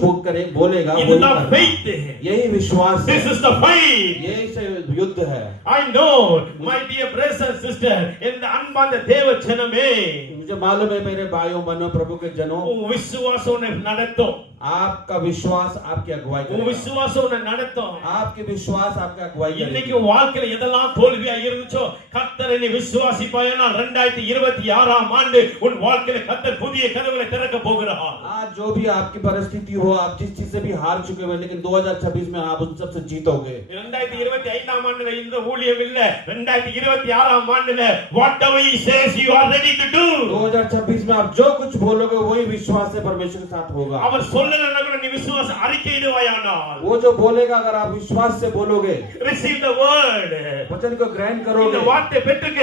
बोलेगा वही இதுதான் करना। faith यही विश्वास है this is the faith यही से युद्ध है I know my dear brothers and sisters இந்த அன்பான தேவ ஜனமே मुझे मालूम है मेरे भाइयों बहनों प्रभु के जनों உன் விசுவாசம் உன்னை நடத்தும் आपका विश्वास आपकी अगुवाई உன் करेगा விசுவாசம் உன்னை நடத்தும் आपके विश्वास आपका अगुवाई இன்னைக்கு करेगा வாழ்க்கையில எதெல்லாம் தோல்வியா இருந்துச்சோ கர்த்தரை நீ விசுவாசிப்பாயனா 2026 ஆண்டு உன் வாழ்க்கையில கர்த்தர் புதிய கதவுகளை திறக்க போகிறார் आज जो भी आपकी परिस्थिति हो आप जिस चीज से भी हार चुके हो लेकिन 2026 में आप उन सबसे जीतोगे 2025 ஆண்டுல இந்த ஊழியம் இல்ல 2026 ஆண்டுல whatever he says you are ready to do 2026 में आप जो कुछ बोलोगे वही विश्वास से परमेश्वर के साथ होगा அவர் சொல்லலன்னா கூட நீ விசுவாச அறிக்கையிடுவாயானால் वो जो बोलेगा अगर आप विश्वास से बोलोगे receive the word वचन को ग्रहण இந்த करोगे வார்த்தை பெற்றுக்க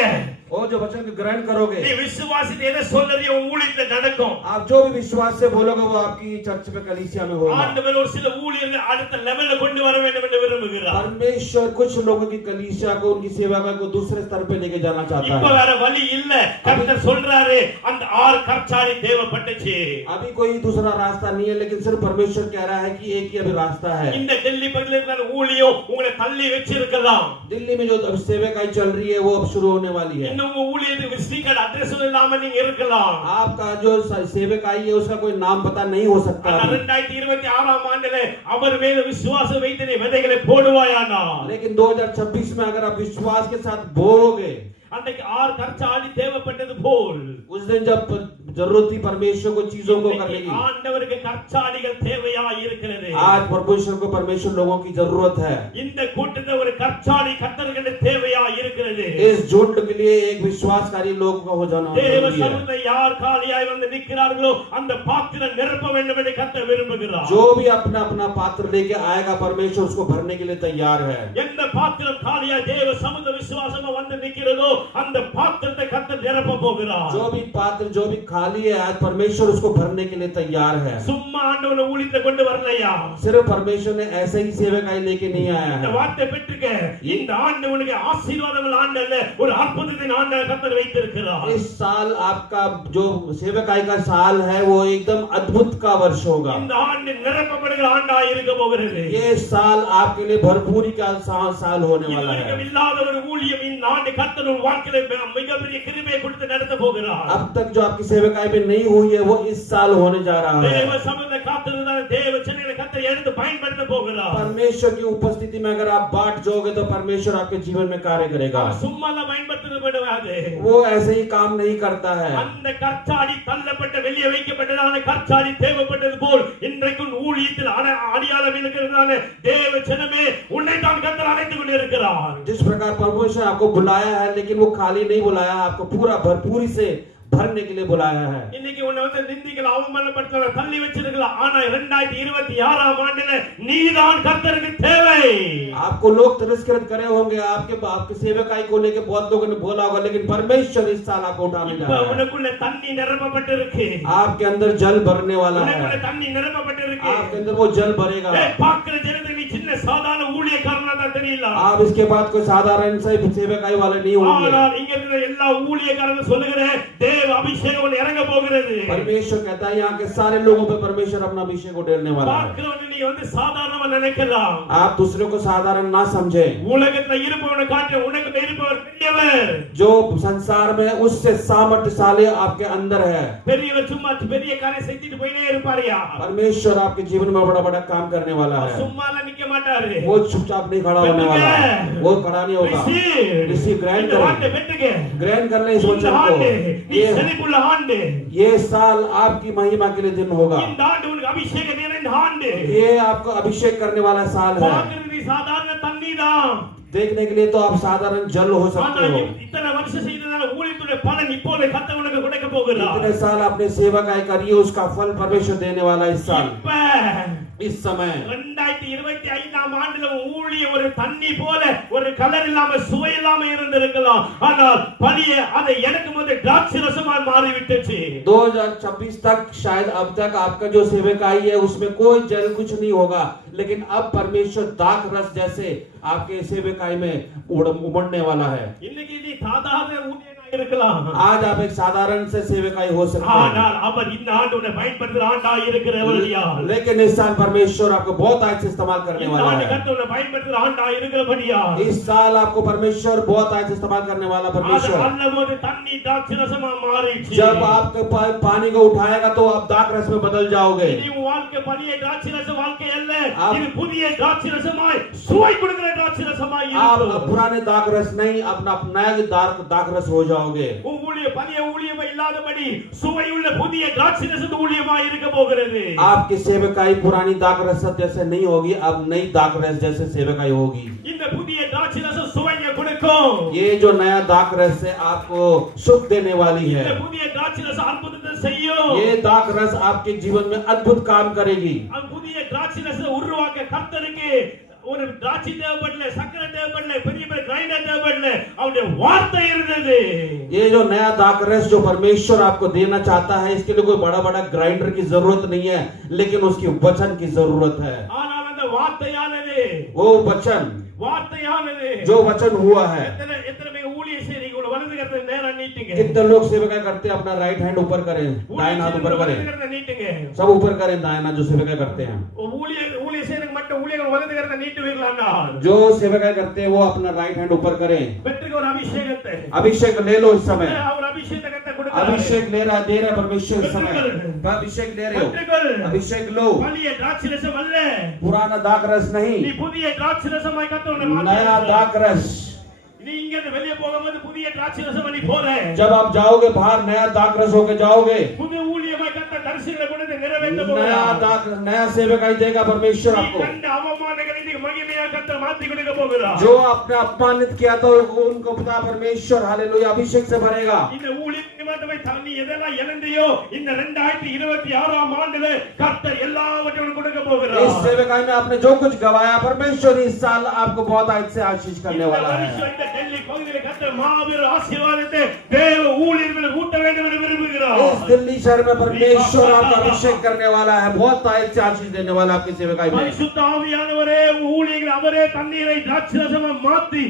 वो जो वचन को ग्रहण करोगे நீ விசுவாசித்து எதை சொல்றியோ உன் ஊழியத்துல நடக்கும் आप जो भी विश्वास से बोलोगे वो आपकी चर्च में कलीसिया में होगा ஆண்டவர் ஒரு சில ஊழியர்களை அடுத்த லெவல்ல கொண்டு வர வேண்டும் என்று விரும்புகிறார் परमेश्वर कुछ लोगों की कलीसिया को उनकी सेवा को दूसरे स्तर पे लेके जाना चाहता இப்ப है வேற வழி இல்ல கர்த்தர் சொல்றாரு அந்த 6 கற்சாடி தேவைப்பட்டுச்சு अभी कोई दूसरा रास्ता नहीं है लेकिन सिर्फ परमेश्वर कह रहा है कि एक ही अभी रास्ता है இந்த டெல்லி பகுதியில் இருக்கிற ஊழியம் உங்களை தள்ளி வச்சிருக்கலாம் दिल्ली में जो अब सेवकाई चल रही है वो अब शुरू होने वाली है இன்னும் உங்க ஊழியத்துக்கு விசிட்டிங் அட்ரஸ் இல்லாம நீங்க இருக்கலாம் आपका जो सेवकाई है उसका कोई नाम पता नहीं हो सकता ஆனா अभी। 2026 ஆண்டுல அவர் மேல விசுவாசம் வைத்து நீ விதைகளை போடுவாயானால் लेकिन 2026 में अगर आप विश्वास के साथ बोओगे அன்றைக்கு 6 கற்சாடி தேவைப்பட்டது போல் उस दिन जब जरूरत थी परमेश्वर को चीजों को करने की ஆண்டவருக்கு கற்சாடிகள் தேவையா இருக்கிறது आज परमेश्वर को परमेश्वर लोगों की जरूरत है இந்த கூட்டத்துல ஒரு கற்சாடி கர்த்தர்களுக்கு தேவையா இருக்கிறது इस झुंड के लिए एक विश्वासकारी लोग का हो जाना தேவ जरूरी है சமூகத்துல யார் காலியாய் வந்து நிற்கிறார்களோ அந்த பாத்திரம் நிரப்ப வேண்டும் என்று கர்த்தர் விரும்புகிறார் जो भी अपना अपना पात्र लेके आएगा परमेश्वर उसको भरने के लिए तैयार है எந்த பாத்திரம் காலியாய் தேவ சமூக விசுவாசமா வந்து நிற்கிறதோ அந்த பாத்திரத்தை கர்த்தர் நிரப்ப போகிறார் जो भी पात्र जो भी खाली है आज परमेश्वर उसको भरने के लिए तैयार है சும்மா ஆண்டவரை ஊழியத்தை கொண்டு வரலையா सिर्फ परमेश्वर ने ऐसे ही सेवकाई लेके नहीं आया இந்த है வார்த்தை பெற்றுக்க இந்த ஆண்டு உனக்கு ஆசீர்வாதங்கள் ஆண்டு அல்ல ஒரு அற்புதத்தின் ஆண்டு கர்த்தர் வைத்திருக்கிறார் इस साल आपका जो सेवकाई का साल है वो एकदम अद्भुत का वर्ष होगा இந்த ஆண்டு நிரப்பப்படுகிற ஆண்டா இருக்க போகிறது ये साल आपके लिए भरपूरी का साल होने वाला है இதுவரைக்கும் இல்லாத ஒரு ஊழியம் இந்த ஆண்டு கர்த்தர் ஒரு வாழ்க்கையில மிகப்பெரிய கிருபையை கொடுத்து நடத்த போகிறார் अब तक जो आपकी सेवकाई में नहीं हुई है वो इस साल होने जा रहा தேவ है சமூகத்தை காத்திருந்தால் தேவ சென்னையில கர்த்தர் எடுத்து பயன்படுத்த போகிறார் परमेश्वर की उपस्थिति में अगर आप बाट जाओगे तो परमेश्वर आपके जीवन में कार्य करेगा சும்மா பயன்படுத்தப்படாது वो ऐसे ही काम नहीं करता है அந்த கற்சாடி தள்ளப்பட்ட வெளியே வைக்கப்பட்டதான கற்சாடி தேவைப்பட்டது போல் இன்றைக்கு ஊழியத்தில் அடியாளம் இருக்கிறதான தேவ ஜனமே உன்னை தான் கர்த்தர் அழைத்துக் கொண்டிருக்கிறார் जिस प्रकार परमेश्वर आपको बुलाया है लेकिन वो खाली नहीं बुलाया आपको पूरा भरपूरी से भरने के लिए बुलाया है। இன்னைக்கு உன்னை வந்து நிந்திக்கலாம், அவமானப்படுத்தலாம், தள்ளி வச்சிருக்கலாம். ஆனா 2026 ஆண்டுல நீதான் கர்த்தருக்கு தேவை. आपको लोग तिरस्कृत करे होंगे, आपके सेवकाई को लेके बहुत लोगों ने बोला होगा, लेकिन परमेश्वर इस साल आपको उठाने जा இப்ப रहा है। உனக்குள்ள தண்ணி நிரப்பப்பட்டிருக்கு. आपके अंदर जल भरने वाला உனக்குள்ள है। தண்ணி நிரப்பப்பட்டிருக்கு. आपके अंदर वो जल भरेगा। பாக்குற ஜனத்துக்கு நீ சின்ன சாதாரண ஊழியக்காரனா தான் தெரியல. आप इसके बाद कोई साधारण से सेवकाई वाले नहीं होंगे। ஆனால் இங்க இருக்கிற எல்லா ஊழியக்காரங்க சொல்லுகிறேன், தேவ அபிஷேகம் உன்னை இறங்க போகிறது. परमेश्वर कहता है यहाँ के सारे लोगों पे परमेश्वर अपना अभिषेक को डेरने वाला है। பார்க்கிறவங்க நீ வந்து சாதாரணமா நினைக்கலாம். आप दूसरे को साधारण ना समझे। உலகத்துல இருப்பவனை காட்டி உனக்கு இருப்பவர் பெரியவர். जो संसार में उससे सामर्थ्यशाली आपके अंदर है। பெரியவர் சும்மா பெரிய காரியம் செஞ்சுட்டு போயினே இருப்பாரியா? परमेश्वर आपके जीवन में बड़ा बड़ा काम करने वाला है। சும்மால நிக்க மாட்டாரு. वो चुपचाप नहीं खड़ा होने वाला, वो खड़ा नहीं होगा। इसी ग्रहण करें, ग्रहण करने इस वचन को। ये साल आपकी महिमा के लिए दिन होगा। ये आपको अभिषेक करने वाला साल है। देखने के लिए तो आप साधारण जल हो सकते हो। इतने साल आपने सेवकाई करी, उसका फल परमेश्वर देने वाला इस साल, इस समय 2025 ஆண்டுல ஊழிய ஒரு தண்ணி போல ஒரு கலர் இல்லாம சுவை இல்லாம இருந்திருக்கலாம். ஆனால் பலிய அதை எனக்கு முதல்ல திராட்சை ரசமா மாறி விட்டுச்சு। 2026 तक शायद अब तक आपका जो सेवकाई है उसमें कोई जल कुछ नहीं होगा, लेकिन अब परमेश्वर दाख रस जैसे आपके सेवकाई में उमड़ने वाला है। இன்னைக்கு நீ சாதாரண ஊழியனா இருக்கலாம், आज आप एक साधारण से सेवकाई हो सकते हैं, ஆனால் அவர் இந்த ஆண்டு உன்னை பயன்படுத்துற ஆண்டா இருக்கிறவரியா। लेकिन इस साल परमेश्वर आपको बहुत आज से इस्तेमाल करने वाला है। கர்த்தர் பயன்படுத்துற ஆண்டா இருக்கிறபடியா। इस साल आपको परमेश्वर बहुत आज से इस्तेमाल करने वाला परमेश्वर। அல்லமோது தண்ணி திராட்சை ரசமா மாறிச்சு। जब आपके पानी को उठाएगा तो आप दाख रस में बदल जाओगे। இது வாழ்க்கை பழைய திராட்சை ரச வாழ்க்கை அல்ல, இது புதிய திராட்சை ரசமாய் சுவை கொடுக்கிற திராட்சை ரசமாய் आप இருக்கும்। पुराने दाख रस नहीं, अपना नया दाख रस हो जाओगे। ஊழிய பழைய ஊழியமா இல்லாதபடி சுவையுள்ள புதிய திராட்சை ரச ஊழியமாய் இருக்க போகிறது। आपकी सेवकाई पुरानी दाख रस जैसे नहीं होगी, अब नई दाख रस जैसे सेवकाई होगी। இந்த புதிய திராட்சை ரச சுவையை கொடுக்கும்। ये जो नया दाख रस है आपको सुख देने वाली है। இந்த புதிய திராட்சை ரச அற்புதத்தை செய்யும்। ये दाख रस आपके जीवन में अद्भुत काम करेगी। அந்த புதிய திராட்சை ரச உருவாக்க கர்த்தருக்கு ஒரு திராட்சை தேவைப்படல, சக்கரை தேவைப்படல, பெரிய பெரிய கிரைண்டர் தேவைப்படல, அவருடைய வார்த்தை இருந்தது। ये जो नया दाख रस जो परमेश्वर आपको देना चाहता है, इसके लिए कोई बड़ा बड़ा ग्राइंडर की जरूरत नहीं है, लेकिन उसकी वचन की जरूरत है। ஆனால் அந்த வார்த்தையானது, वो वचन வார்த்தையானது जो वचन हुआ है। எத்தனை பேர் ஊழிய செய்றீங்க? உங்க வலது கரத்தை நேரா நீட்டுங்க। कितने लोग सेवकाई करते हैं? अपना राइट हैंड ऊपर करें, दाहिना हाथ ऊपर करें, வலது கரத்தை நீட்டுங்க। सब ऊपर करें दाहिना जो सेवकाई करते हैं। ஊழிய செய்றவங்க மட்டும் ஊழியர்கள் வலது கரத்தை நீட்டுவீர்களா? जो सेवकाई करते हैं वो अपना राइट हैंड ऊपर करें। பெற்றுக்க ஒரு அபிஷேகத்தை, अभिषेक ले लो इस समय। அவர் அபிஷேகத்தை கொடுக்கிறார்। अभिषेक दे रहा है परमेश्वर इस समय। अभिषेक ले रहे हो, अभिषेक लो। பழைய திராட்சை ரசம் அல்ல, पुराना दाख रस நீ नहीं, புதிய திராட்சை ரசமாய் கர்த்தர் नया दाख रस। நீ இங்க இருந்து வெளியே போகும்போது புதிய திராட்சை ரசம் நீ போற। जब आप जाओगे बाहर नया दाख रस होके जाओगे। புதிய ஊழியமாய் கர்த்தர் தரிசனங்களை கொண்டு நிறைவேற்ற नया போகிறார்। दाख नया सेवकाई देगा परमेश्वर நீ आपको। கண்ட அவமானங்களை நீ மகிமையா கர்த்தர் மாத்தி கொடுக்க போகிறார்। जो आपने अपमानित किया था उनको पता परमेश्वर हालेलुया अभिषेक से भरेगा। இந்த ஊழிய நிமித்தமாய் நீ எதெல்லாம் இழந்தியோ இந்த 2026 ஆண்டுல கர்த்தர் எல்லாவற்றையும் கொடுக்க போகிறார்। इस सेवकाई में आपने जो कुछ गवाया परमेश्वर इस साल आपको बहुत आज से आशीष करने वाला है। இந்த டெல்லி பகுதியில் கர்த்தர் மாபெரும் ஆசீர்வாதத்தை தேவ ஊழியர்களுக்கு ஊட்ட வேண்டும் என்று விரும்புகிறார்। इस दिल्ली शहर में परमेश्वर आपका अभिषेक करने वाला है, बहुत आज से आशीष देने वाला आपकी सेवकाई में। பரிசுத்த ஆவியானவரே ஊழியர்கள் அவரே தண்ணீரை திராட்சரசமா மாற்றி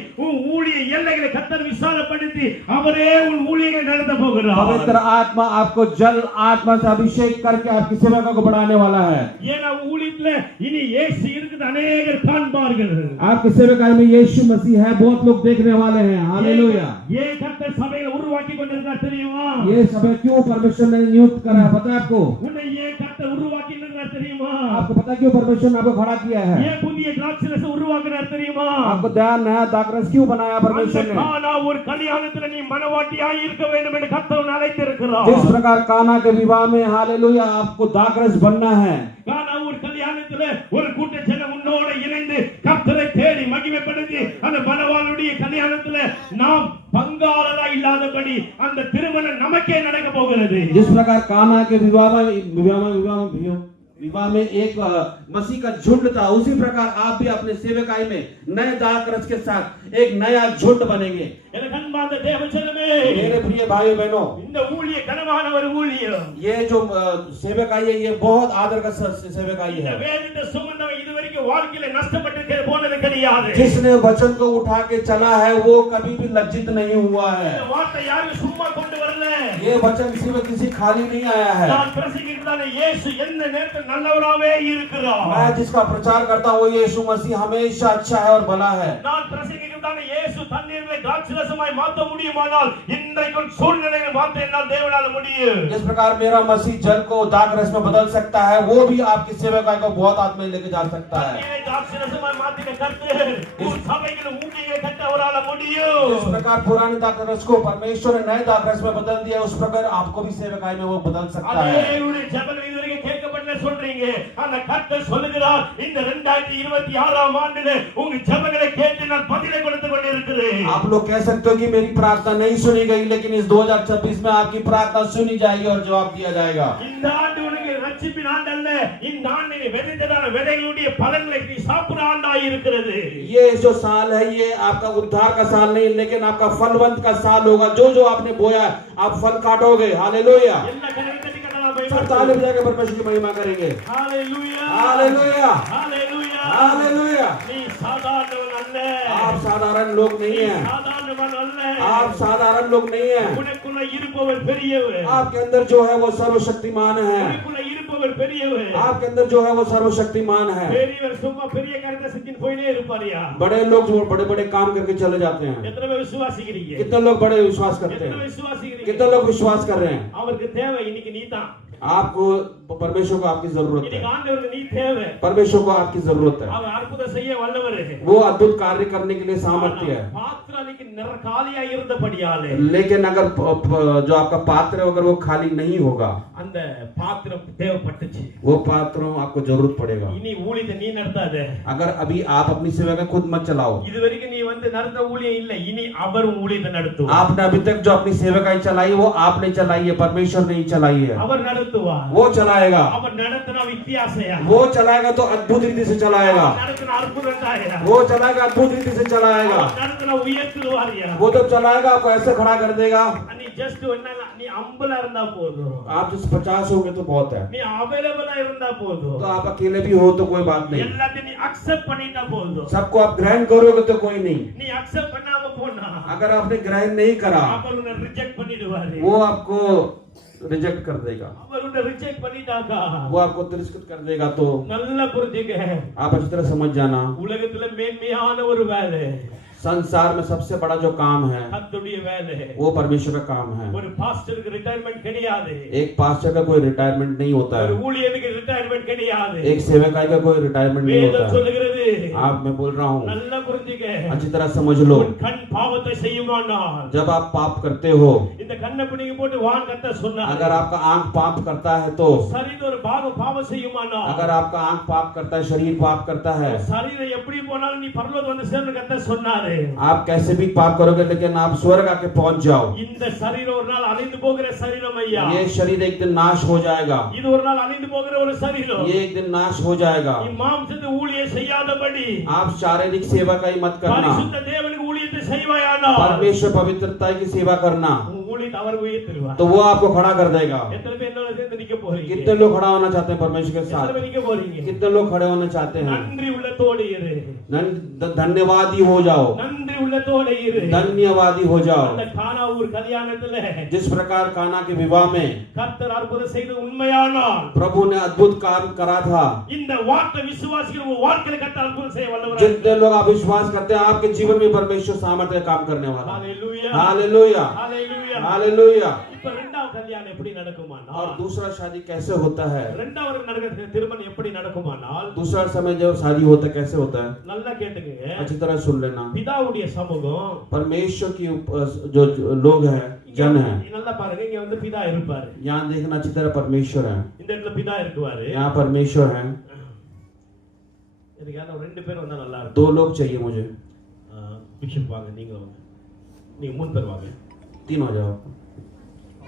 ஊழிய எல்லைகளை கர்த்தர் விசாலப்படுத்தி அவரே உன் ஊழியங்களை நடத்த போகிறார்। पवित्र आत्मा आपको जल आत्मा से अभिषेक करके आपकी सेवका को बढ़ाने वाला है। ஏன்னா ஊழியத்துல இனி இயேசு இருக்குது அநேகர் காண்பார்கள்। आपकी सेवकाई में यीशु मसीह है, बहुत लोग देखने वाले हैं। हालेलुया। ये கர்த்தர் சபையை உருவாக்கி கொண்டிருக்கார் தெரியுமா? ये सभा क्यों परमेश्वर ने नियुक्त करा है पता है आपको? உன்னை ஏன் கர்த்தர் உருவாக்கி கொண்டிருக்கார் தெரியுமா? आपको पता क्यों परमेश्वर ने आपको खड़ा किया है? ஏன் புதிய திராட்சரச உருவாக்குறார் தெரியுமா? आपको नया दाखरस क्यों बनाया परमेश्वर ने? கானா ஒரு கல்யாணத்துல நீ மணவாட்டியாய் இருக்க வேண்டும் என்று கர்த்தர் உன்னை அழைத்திருக்கிறார்। जिस प्रकार काना के विवाह में हालेलुया आपको दाखरस बनना है। கானா ஒரு கல்யாணத்துல ஒரு கூட்ட ஜனம் உன்னோடு இணைந்து கர்த்தரை தேடி மகிமைப்படுத்தி அந்த மணவாளுடைய கல்யாணத்துல நாம் பங்காளரா இல்லாதபடி அந்த திருமணம் நமக்கே நடக்க போகிறது. जिस प्रकार काना के विवाह में एक मसीह का झुंड था, उसी प्रकार आप भी अपने सेवकाई में नए दाखरस के साथ एक नया झुंड बनेंगे। எனக்கு அன்பார்ந்த தேவஜனமே, मेरे प्रिय भाइयों बहनों, இந்த ஊழிய கனமான ஒரு ஊழியம். ये जो सेवकाई है ये बहुत आदर का सेवकाई இந்த है। வேதத்தை சுமந்தவன் இதுவரைக்கும் வாழ்க்கையில நஷ்டப்பட்டு போனது கிடையாது. जिसने वचन को उठा के चला है वो कभी भी लज्जित नहीं हुआ है। இந்த வார்த்தை யாரும் சும்மா கொண்டு வரல. ये वचन सिर्फ किसी खाली नहीं आया है। நான் பிரசங்கிக்கிறதான இயேசு எந்த நேரத்தில் நல்லவராவே இருக்கிறார். मैं जिसका प्रचार करता हूँ यीशु मसीह हमेशा अच्छा है और भला है। நான் பிரசங்கிக்கிறதான இயேசு தண்ணீரை திராட்சரசமாய் மாற்ற முடியுமானால் இன்றைக்கு சூழ்நிலையை மாற்ற என்னால் தேவனால முடியும். जिस प्रकार मेरा मसीह जल को दाखरस में बदल सकता है, वो भी आपकी सेवकाई को बहुत हाथ में लेके जा सकता है। தண்ணீரை திராட்சரசமாய் மாற்றின கர்த்தர் உன் சபைகளை ஊழியை கட்ட அவரால முடியும். जिस प्रकार पुराने दाखरस को परमेश्वर ने नए दाखरस में बदल दिया, उस प्रकार आपको भी सेवकाई में वो बदल सकता है। அதேவுடைய ஜெபங்கள் இதுவரைக்கும் கேட்கப்படல சொல்றீங்க. அந்த கர்த்தர் சொல்லுகிறார், இந்த 2026 ஆண்டிலே உங்க ஜெபங்களை கேட்டு நான் பதிலை கொடுத்து கொண்டிருக்கிறேன். आप लोग कह सकते हो कि मेरी प्रार्थना नहीं सुनी गई, लेकिन इस 2026 में आपकी प्रार्थना सुनी जाएगी और जवाब दिया जाएगा। இந்த ஆண்டு உனக்கு ரட்சிப்பின் ஆண்டு அல்ல, இந்த ஆண்டு நீ விதைத்ததான விதைகளுடைய பலன்களை நீ சாப்பிடுற ஆண்டாய் இருக்கிறது. ये जो साल है ये आपका उद्धार का साल नहीं, लेकिन आपका फलवंत का साल होगा। जो जो आपने बोया आप फल काटोगे। हालेलुया। எல்லா கரங்களை கட்டலாம் सब ताली बजाकर परमेश्वर की महिमा करेंगे। Hallelujah hallelujah. Hallelujah hallelujah. நீ சாதாரணவன் அல்ல. आप साधारण लोग नहीं हैं। சாதாரணவன் அல்ல. आप साधारण लोग नहीं हैं। உனக்குள்ள இருப்பவர் பெரியவர். आपके अंदर जो है वो सर्वशक्तिमान है। உனக்குள்ள இருப்பவர் பெரியவர். आपके अंदर जो है वो सर्वशक्तिमान है। பெரியவர் சும்மா பெரிய காரியத்தை செஞ்சுட்டு போயிட்டே இருப்பாரியா? बड़े लोग जो बड़े बड़े काम करके चले जाते हैं। எத்தனை பேர் விசுவாசிக்கிறீங்க? कितने लोग बड़े विश्वास करते எத்தனை हैं? பேர் விசுவாசிக்கிறீங்க? कितने लोग विश्वास कर रहे हैं? அவருக்கு தேவை இன்னைக்கு நீதான். आपको परमेश्वर को आपकी जरूरत இன்னைக்கு है। ஆண்டவருக்கு நீ தேவை. परमेश्वर को आपकी जरूरत है। அவர் அற்புதம் செய்ய வல்லவர். वो अद्भुत कार्य करने के लिए सामर्थ्य है। பாத்திரனுக்கு நிறகாலியா இருந்தபடியாலே लेकिन अगर जो आपका पात्र है अगर वो खाली नहीं होगा, அந்த பாத்திரம் தேவைப்பட்டுச்சு. वो पात्र आपको जरूरत पड़ेगा। இனி ஊழியத்தை நீ நடத்தாத. अगर अभी आप अपनी सेवा में खुद मत चलाओ। இதுவரைக்கும் நீ வந்து நடத்த ஊழியம் இல்ல, இனி அவர் ஊழியத்தை நடத்துவார். आपने अभी तक जो अपनी सेवकाई चलाई वो आपने चलाई है, परमेश्वर नहीं चलाई है। அவர் நடத்துவார். वो चलाएगा। அவர் நடத்தினா வித்தியாசையா? वो चलाएगा तो अद्भुत रीति से चलाएगा। நடத்தினா அற்புதத்தாயா? वो चलाएगा अद्भुत रीति से चलाएगा। நடத்தினா உயர்த்துவாரியா? वो जब चलाएगा आपको ऐसे खड़ा कर देगा। நீ ஜஸ்ட் என்னன்னா நீ அம்பலா இருந்தா போதும். आप जिस 50 होंगे तो बहुत है। நீ அவேலபிளா இருந்தா போதும். तो आप अकेले भी हो तो कोई बात नहीं। எல்லாத்தையும் நீ அக்செப்ட் பண்ணிட்டா போதும். सबको आप ग्रहण करोगे तो कोई नहीं। நீ அக்செப்ட் பண்ணாம போனா अगर आपने ग्रहण नहीं करा அவர் உன்னை ரிஜெக்ட் பண்ணிடுவாரு. वो आपको रिजेक्ट कर देगा। அவர் உன்னை ரிஜெக்ட் பண்ணிட்டாக்கா वो आपको तिरस्कृत कर देगा। तो நல்லா புரிஞ்சுக்க, आप अच्छी तरह समझ जाना, உலகத்துல மேன்மையான ஒரு வேலை संसार में सबसे बड़ा जो काम है கர்த்தருடைய வேலை. वो परमेश्वर का काम है। ஒரு பாஸ்டருக்கு ரிட்டையர்மெண்ட் கிடையாது. एक पास्टर का कोई रिटायरमेंट नहीं होता ஒரு है। ஊழியனுக்கு ரிட்டையர்மெண்ட் கிடையாது. एक सेवकाई का कोई रिटायरमेंट नहीं வேதம் होता है। சொல்லுகிறது. आप मैं बोल रहा हूँ நல்லா புரிஞ்சுக்க, अच्छी तरह समझ लो। உன் கண் பாவத்தை செய்யுமானால் जब आप पाप करते हो, இந்த கண்ணை பிடிங்கி போட்டு வான் கத்த சொன்னார். अगर आपका आंख पाप करता है तो, சரீரம் ஒரு பாகம் பாவம் செய்யுமானால் अगर आपका आंख पाप करता है, शरीर पाप करता है, சரீரம் எப்படி போனாலும் நீ பரலோகம் வந்து சேர்ந்து கத்த சொன்னாரு. आप कैसे भी पाप करोगे लेकिन आप स्वर्ग आके पहुंच जाओ। இந்த சரீரம் ஒரு நாள் அழிந்து போகிற சரீரம் ஐயா. ये शरीर एक दिन नाश हो जाएगा। இது ஒரு நாள் அழிந்து போகிற ஒரு சரீரம். ये एक दिन नाश हो जाएगा। நீ மாம்சத்தை ஊழியம் செய்யாதபடி आप शारीरिक सेवा का ही मत करना, பரிசுத்த தேவனுக்கு ஊழியத்தை செய்வாயானால் परमेश्वर पवित्रता की सेवा करना, உன் ஊழியத்தை அவர் உயர்த்திடுவார். तो वो आपको खड़ा कर देगा। எத்தனை பேர் என்னோட சேர்ந்து நிக்க போறீங்க? कितने लोग खड़ा होना चाहते हैं परमेश्वर के எத்தனை साथ? பேர் நிக்க போறீங்க? कितने लोग खड़े होना चाहते हैं? நன்றி உள்ளத்தோடு இரு. धन्यवादी हो जाओ। நன்றி உள்ளத்தோடு இரு. धन्यवादी हो जाओ। அந்த கானா ஊர் கல்யாணத்துல जिस प्रकार काना के विवाह में கர்த்தர் அற்புதம் செய்து உண்மையானால் प्रभु ने अद्भुत काम करा था, இந்த வார்த்தை விசுவாசிகள் உங்க வாழ்க்கையில கர்த்தர் அற்புதம் செய்ய வல்லவராக जितने लोग आप विश्वास करते हैं आपके जीवन में परमेश्वर सामर्थ्य काम करने वाला। ஹalleluya हालेलुया। ஹalleluya. हालेलुया। இப்ப இரண்டாவது கல்யாணம் எப்படி நடக்குமானால், और दूसरा शादी कैसे होता है? இரண்டாவது நடக்கிற திருமணம் எப்படி நடக்குமானால், दूसरा समय जब शादी होता है कैसे होता है? நல்லா கேட்டுக்கங்க. अच्छी तरह सुन लेना। பிதாவுடைய சமூகம் परमेश्वर की जो लोग हैं, जन है, நல்லா பாருங்க, இங்க வந்து பிதா இருப்பாரு. यहाँ देखना अच्छी तरह परमेश्वर है। இந்த இடத்துல பிதா இருக்குவாரு. यहाँ परमेश्वर है। எனக்கு யாரோ ரெண்டு பேர் வந்தா நல்லா இருக்கும். 2 लोग चाहिए मुझे। பிஷப் வாங்க, நீங்க வாங்க. நீங்க 3 பேர் வாங்க. 3 हो जाओ.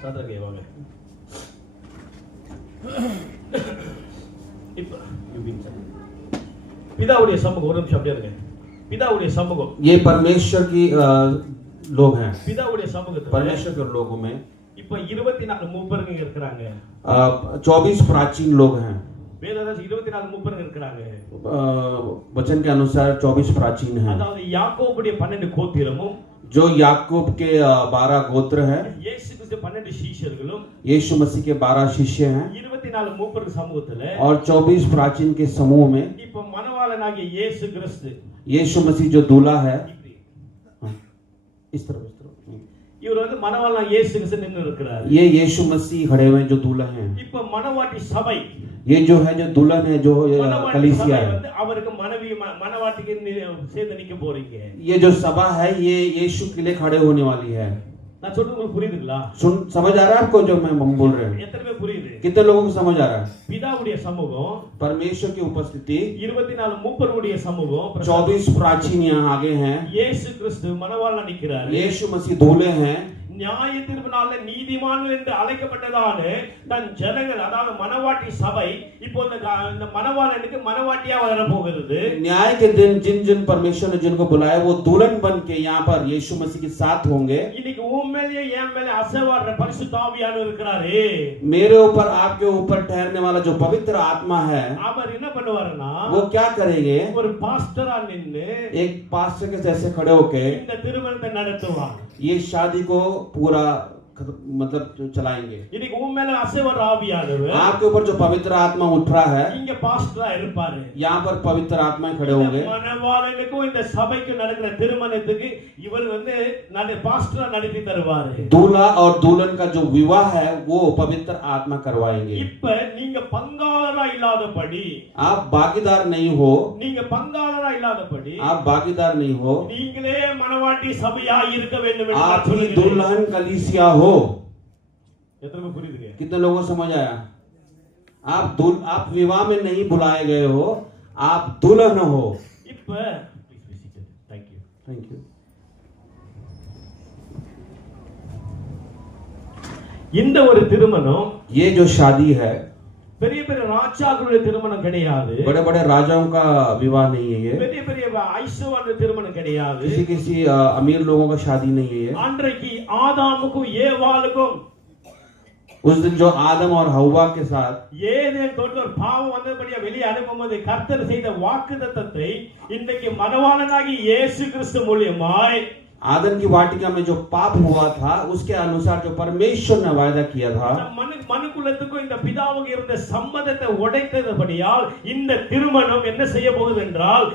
சாத்ராக்கே வாங்க. இப்ப பிதாவுடைய சமூகம் ஒரு நிமிஷம் அப்படியே இருங்க. பிதாவுடைய சமூகம். ये परमेश्वर की लोग हैं. பிதாவுடைய சமூகத்துல परमेश्वर के लोगों में இப்ப 24 மூப்பருங்க இருக்காங்க. 24 प्राचीन लोग हैं. வேததாஸ் 24 மூப்பருங்க இருக்காங்க. वचन के अनुसार 24 प्राचीन हैं. அதாவது யாக்கோபுடைய 12 கோத்திரமும் जो याकूब के 12 गोत्र हैं. இயேசு கிறிஸ்து 12 சீஷர்களும் यीशु मसीह के 12 शिष्य हैं. 24 மூப்பருக்கு சமூகத்துல और 24 प्राचीन के समूह में இப்ப மணவாளனாகிய இயேசு கிறிஸ்து यीशु मसीह जो दूल्हा है. इस तरफ இவர் வந்து மணவாளனாகிய இயேசு கிறிஸ்து நின்னு இருக்கிறார். ये यीशु मसीह खड़े हुए जो दूल्हा हैं. இப்ப மணவாட்டி சபை ये जो है जो दुल्हन है जो कलीसिया है. அவருக்கு மனைவி மணவாட்டிக்கு சேர்ந்து நிக்க போறீங்க. ये जो सभा है ये यीशु के लिए खड़े होने वाली है. நான் சொல்றது உங்களுக்கு புரியுதுங்களா? समझ आ रहा है आपको जो मैं बोल रहे हैं? எத்தனை பேர் புரியுது? कितने लोगों को समझ आ रहा है? பிதாவுடைய சமூகம், परमेश्वर की उपस्थिति, 24 மூப்பருடைய சமூகம், 24 प्राचीन यहाँ आगे हैं. இயேசு கிறிஸ்து மணவாளனா நிக்கிறார். यीशु मसीह दूल्हे हैं. நியாய தீர்ப்பினால நீதிமான்கள் என்று அழைக்கப்பட்டதான தன் ஜனங்கள் அதாவது மணவாட்டி சபை இப்போ இந்த மணவாளனுக்கு மணவாட்டியா வர போகிறது. न्याय के दिन जिन जिन परमेश्वर ने जिनको बुलाया वो दुल्हन बन के यहाँ पर यीशु मसीह के साथ होंगे. இன்னைக்கு உம்மேலே என் மேலே அசைவாடுற பரிசுத்த ஆவியானவர் இருக்கிறாரே. मेरे ऊपर आपके ऊपर ठहरने वाला जो पवित्र आत्मा है அவர் என்ன பண்ணுவாருன்னா वो क्या करेंगे? ஒரு பாஸ்டரா நின்னு एक पास्टर के जैसे खड़े होके இந்த திருமணத்தை நடத்துவார். ये शादी को पूरा मतलब चलाएंगे. இன்னைக்கு உம்மேலே அசைவாடுற ஆவியானவர் आपके ऊपर जो पवित्र आत्मा उठ रहा है இங்க பாஸ்டரா இருப்பாரு. यहाँ पर पवित्र आत्मा खड़े होंगे. மணவாளனுக்கும் இந்த சபைக்கு நடக்கிற திருமணத்துக்கு இவர் வந்து பாஸ்டரா நடத்தி தருவாரு. दूल्हा और दुल्हन का जो विवाह है वो पवित्र आत्मा करवाएंगे. இப்ப நீங்க பங்காளரா இல்லாதபடி आप भागीदार नहीं हो. நீங்க பங்காளரா இல்லாதபடி आप भागीदार नहीं हो. நீங்களே மணவாட்டி சபையா இருக்க வேண்டும் என்று आप ही दुल्हन कलीसिया हो. எத்தனை புரியுதுங்க? कितने लोगों को समझ आया? आप विवाह में नहीं बुलाए गए हो, आप दुल्हन हो. இப்ப थैंक यू थैंक यू. இந்த ஒரு திருமணம் ये जो शादी है பெரிய பெரிய ராஜாக்களுடைய திருமணம் கிடையாது. बड़े बड़े राजाओं का विवाह नहीं है. ये பெரிய பெரிய ஐஸ்வர்ய திருமணம் கிடையாது. किसी किसी अमीर लोगों का शादी नहीं है. ये அன்றைக்கு ஆதாமுக்கும் ஏவாளுக்கும் उस दिन जो आदम और हव्वा के साथ ஏதேன் தோட்டம் பாவம் வந்தபடியா வெளியே அனுப்பும்போது கர்த்தர் செய்த வாக்குத்தத்தத்தை இன்றைக்கு மணவாளனாகி இயேசு கிறிஸ்து மூலமாய் आदम की वाटिका में जो पाप हुआ था उसके अनुसार जो परमेश्वर ने वायदा किया था மனுக்குலத்துக்கும் இந்த பிதாவுக்கு இருந்த சம்மதத்தை உடைத்தபடியால் இந்த திருமணம் என்ன செய்ய போகுது என்றால்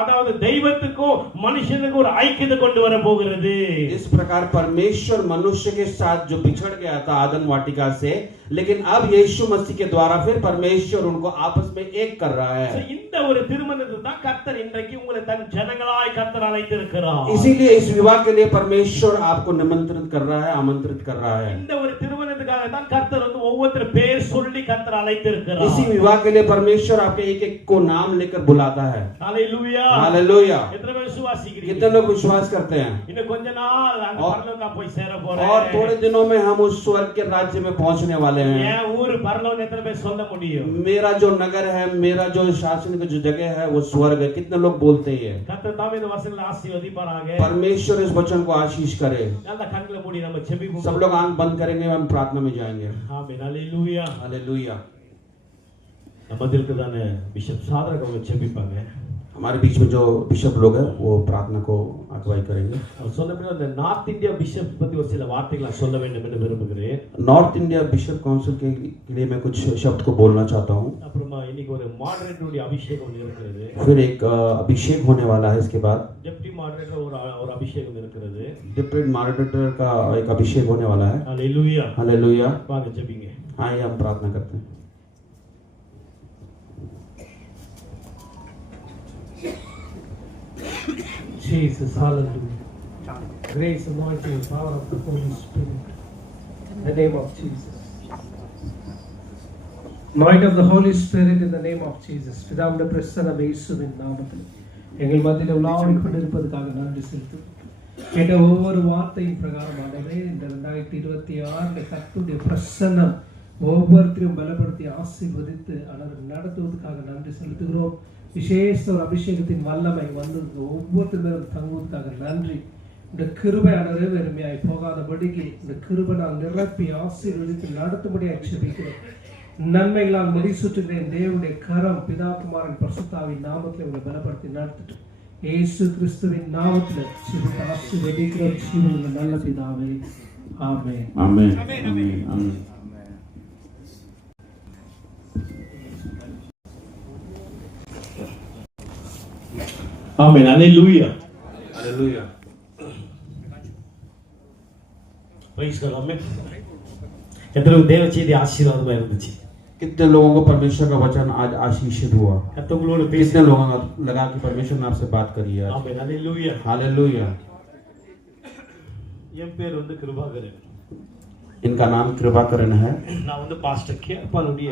அதாவது தெய்வத்துக்கும் மனுஷனுக்கும் ஒரு ஐக்கியத்தை கொண்டு வர போகிறது. इस प्रकार परमेश्वर मनुष्य के साथ जो बिछड़ गया था आदम वाटिका से, लेकिन अब यीशु मसीह के द्वारा फिर परमेश्वर उनको आपस में एक कर रहा है. இந்த ஒரு திருமணத்தை தான் கர்த்தர் இன்றைக்கு உங்களை தன் ஜனங்களாய் கர்த்தர் அழைத்திருக்கிறார். इसीलिए इस विवाह के लिए परमेश्वर आपको निमंत्रित कर रहा है, आमंत्रित कर रहा है. இந்த ஒரு திருமணத்துக்காக தான் கர்த்தர் வந்து ஒவ்வொரு பேர் சொல்லி கர்த்தர் அழைத்திருக்கிறார். इसी विवाह के लिए परमेश्वर आपके एक एक को नाम लेकर बुलाता है. Hallelujah hallelujah. எத்தனை பேர் விசுவாசிக்கிறீங்க? कितने लोग विश्वास करते हैं? இன்னும் கொஞ்ச நாள் அந்த பரலோகம் நான் போய் சேர போறேன். और थोड़े दिनों में हम उस स्वर्ग के राज्य में पहुंचने वाले हैं. என் ஊர் பரலோகம் எத்தனை பேர் சொல்ல முடியும்? मेरा जो नगर है, मेरा जो शासन का जो जगह है वो स्वर्ग है. कितने लोग बोलते हैं? கர்த்தர் தாமே இந்த வசனங்களை ஆசீர்வதிப்பாராக. परमेश्वर इस वचन को आशीष करे. நல்ல கண்களை மூடி நம்ம ஜெபிப்போம். सब लोग आंख बंद करेंगे, हम प्रार्थना में जाएंगे. ஆமென். ஹalleluya. हालेलुया. நம்ம दिलக்கு தானே பிஷப் சாதரக அவங்க ஜெபிப்பாங்க. हमारे बीच में जो बिशप लोग हैं वो प्रार्थना को अगुवाई करेंगे. அவர் சொன்னபடி அந்த நார்த் இந்தியா பிஷப் பத்தி ஒரு சில வார்த்தைகளை சொல்ல வேண்டும் என்று விரும்புகிறேன். नॉर्थ इंडिया बिशप काउंसिल के लिए मैं कुछ शब्द को बोलना चाहता हूँ. அப்புறமா இன்னைக்கு ஒரு மாடரேட்டருடைய அபிஷேகம் இருக்கிறது. फिर एक अभिषेक होने वाला है. इसके बाद டெப்டி மாடரேட்டர் ஒரு அபிஷேகம் இருக்கிறது. डिप्टी मॉडरेटर का एक अभिषेक होने वाला है. हालेलुया. हालेलुया. வாங்க ஜெபிங்க. आइए हम प्रार्थना करते हैं. Jesus, hallelujah. Grace, anointing, and power of the Holy Spirit. In the name of Jesus. Anointing of the Holy Spirit in the name of Jesus. பிதாவுடைய பிரசன்னம் இயேசுவின் நாமத்தில் எங்கள் மத்தியில் உலாவிக் கொண்டிருப்பதற்காக நன்றி செலுத்துகிறோம். கேட்ட ஒவ்வொரு வார்த்தையின் பிரகாரமாகவே இந்த 2026 கர்த்தருடைய பிரசன்னம் ஒவ்வொருத்தரையும் பலப்படுத்தி ஆசீர்வதித்து அவர் நடத்துவதற்காக நன்றி செலுத்துகிறோம். விசேஷ ஒரு அபிஷேகத்தின் வல்லமை வந்து ஒவ்வொருத்தர் மேலும் தங்குவதற்காக நன்றி. இந்த கிருபையானது வெறுமையாய் போகாதபடிக்கு இந்த கிருபையால் நிரப்பி ஆசீர்வதித்து நடத்தும்படியாக ஜெபிக்கிறோம். நன்மைகளால் முடிசூற்றுகிறேன். தேவனுடைய கரம் பிதாகுமாரன் பரிசுத்தாவின் நாமத்தில் உங்களை பலப்படுத்தி நடத்திட்டு இயேசு கிறிஸ்துவின் நாமத்தில் ஜெபித்து ஆசீர்வதிக்கிறோம். ஜீவனுள்ள நல்ல பிதாவே, ஆமென். ஆமென் ஆமென் ஆமென். Amen. Hallelujah. Hallelujah. Praise God. Amen. எத்தனை தேவ செய்தி ஆசீர்வாதமா இருந்துச்சு. कितने लोगों को परमेश्वर का वचन आज आशीषित हुआ? கர்த்தங்களோட कितने பேசின. लोगों को लगा कि परमेश्वर ने आपसे बात करी है? Amen. Hallelujah. हालेलुया. என் பேர் கிருபாகரன். इनका नाम कृपाकरण है. நான் பாஸ்டர் கேப்பாலுடைய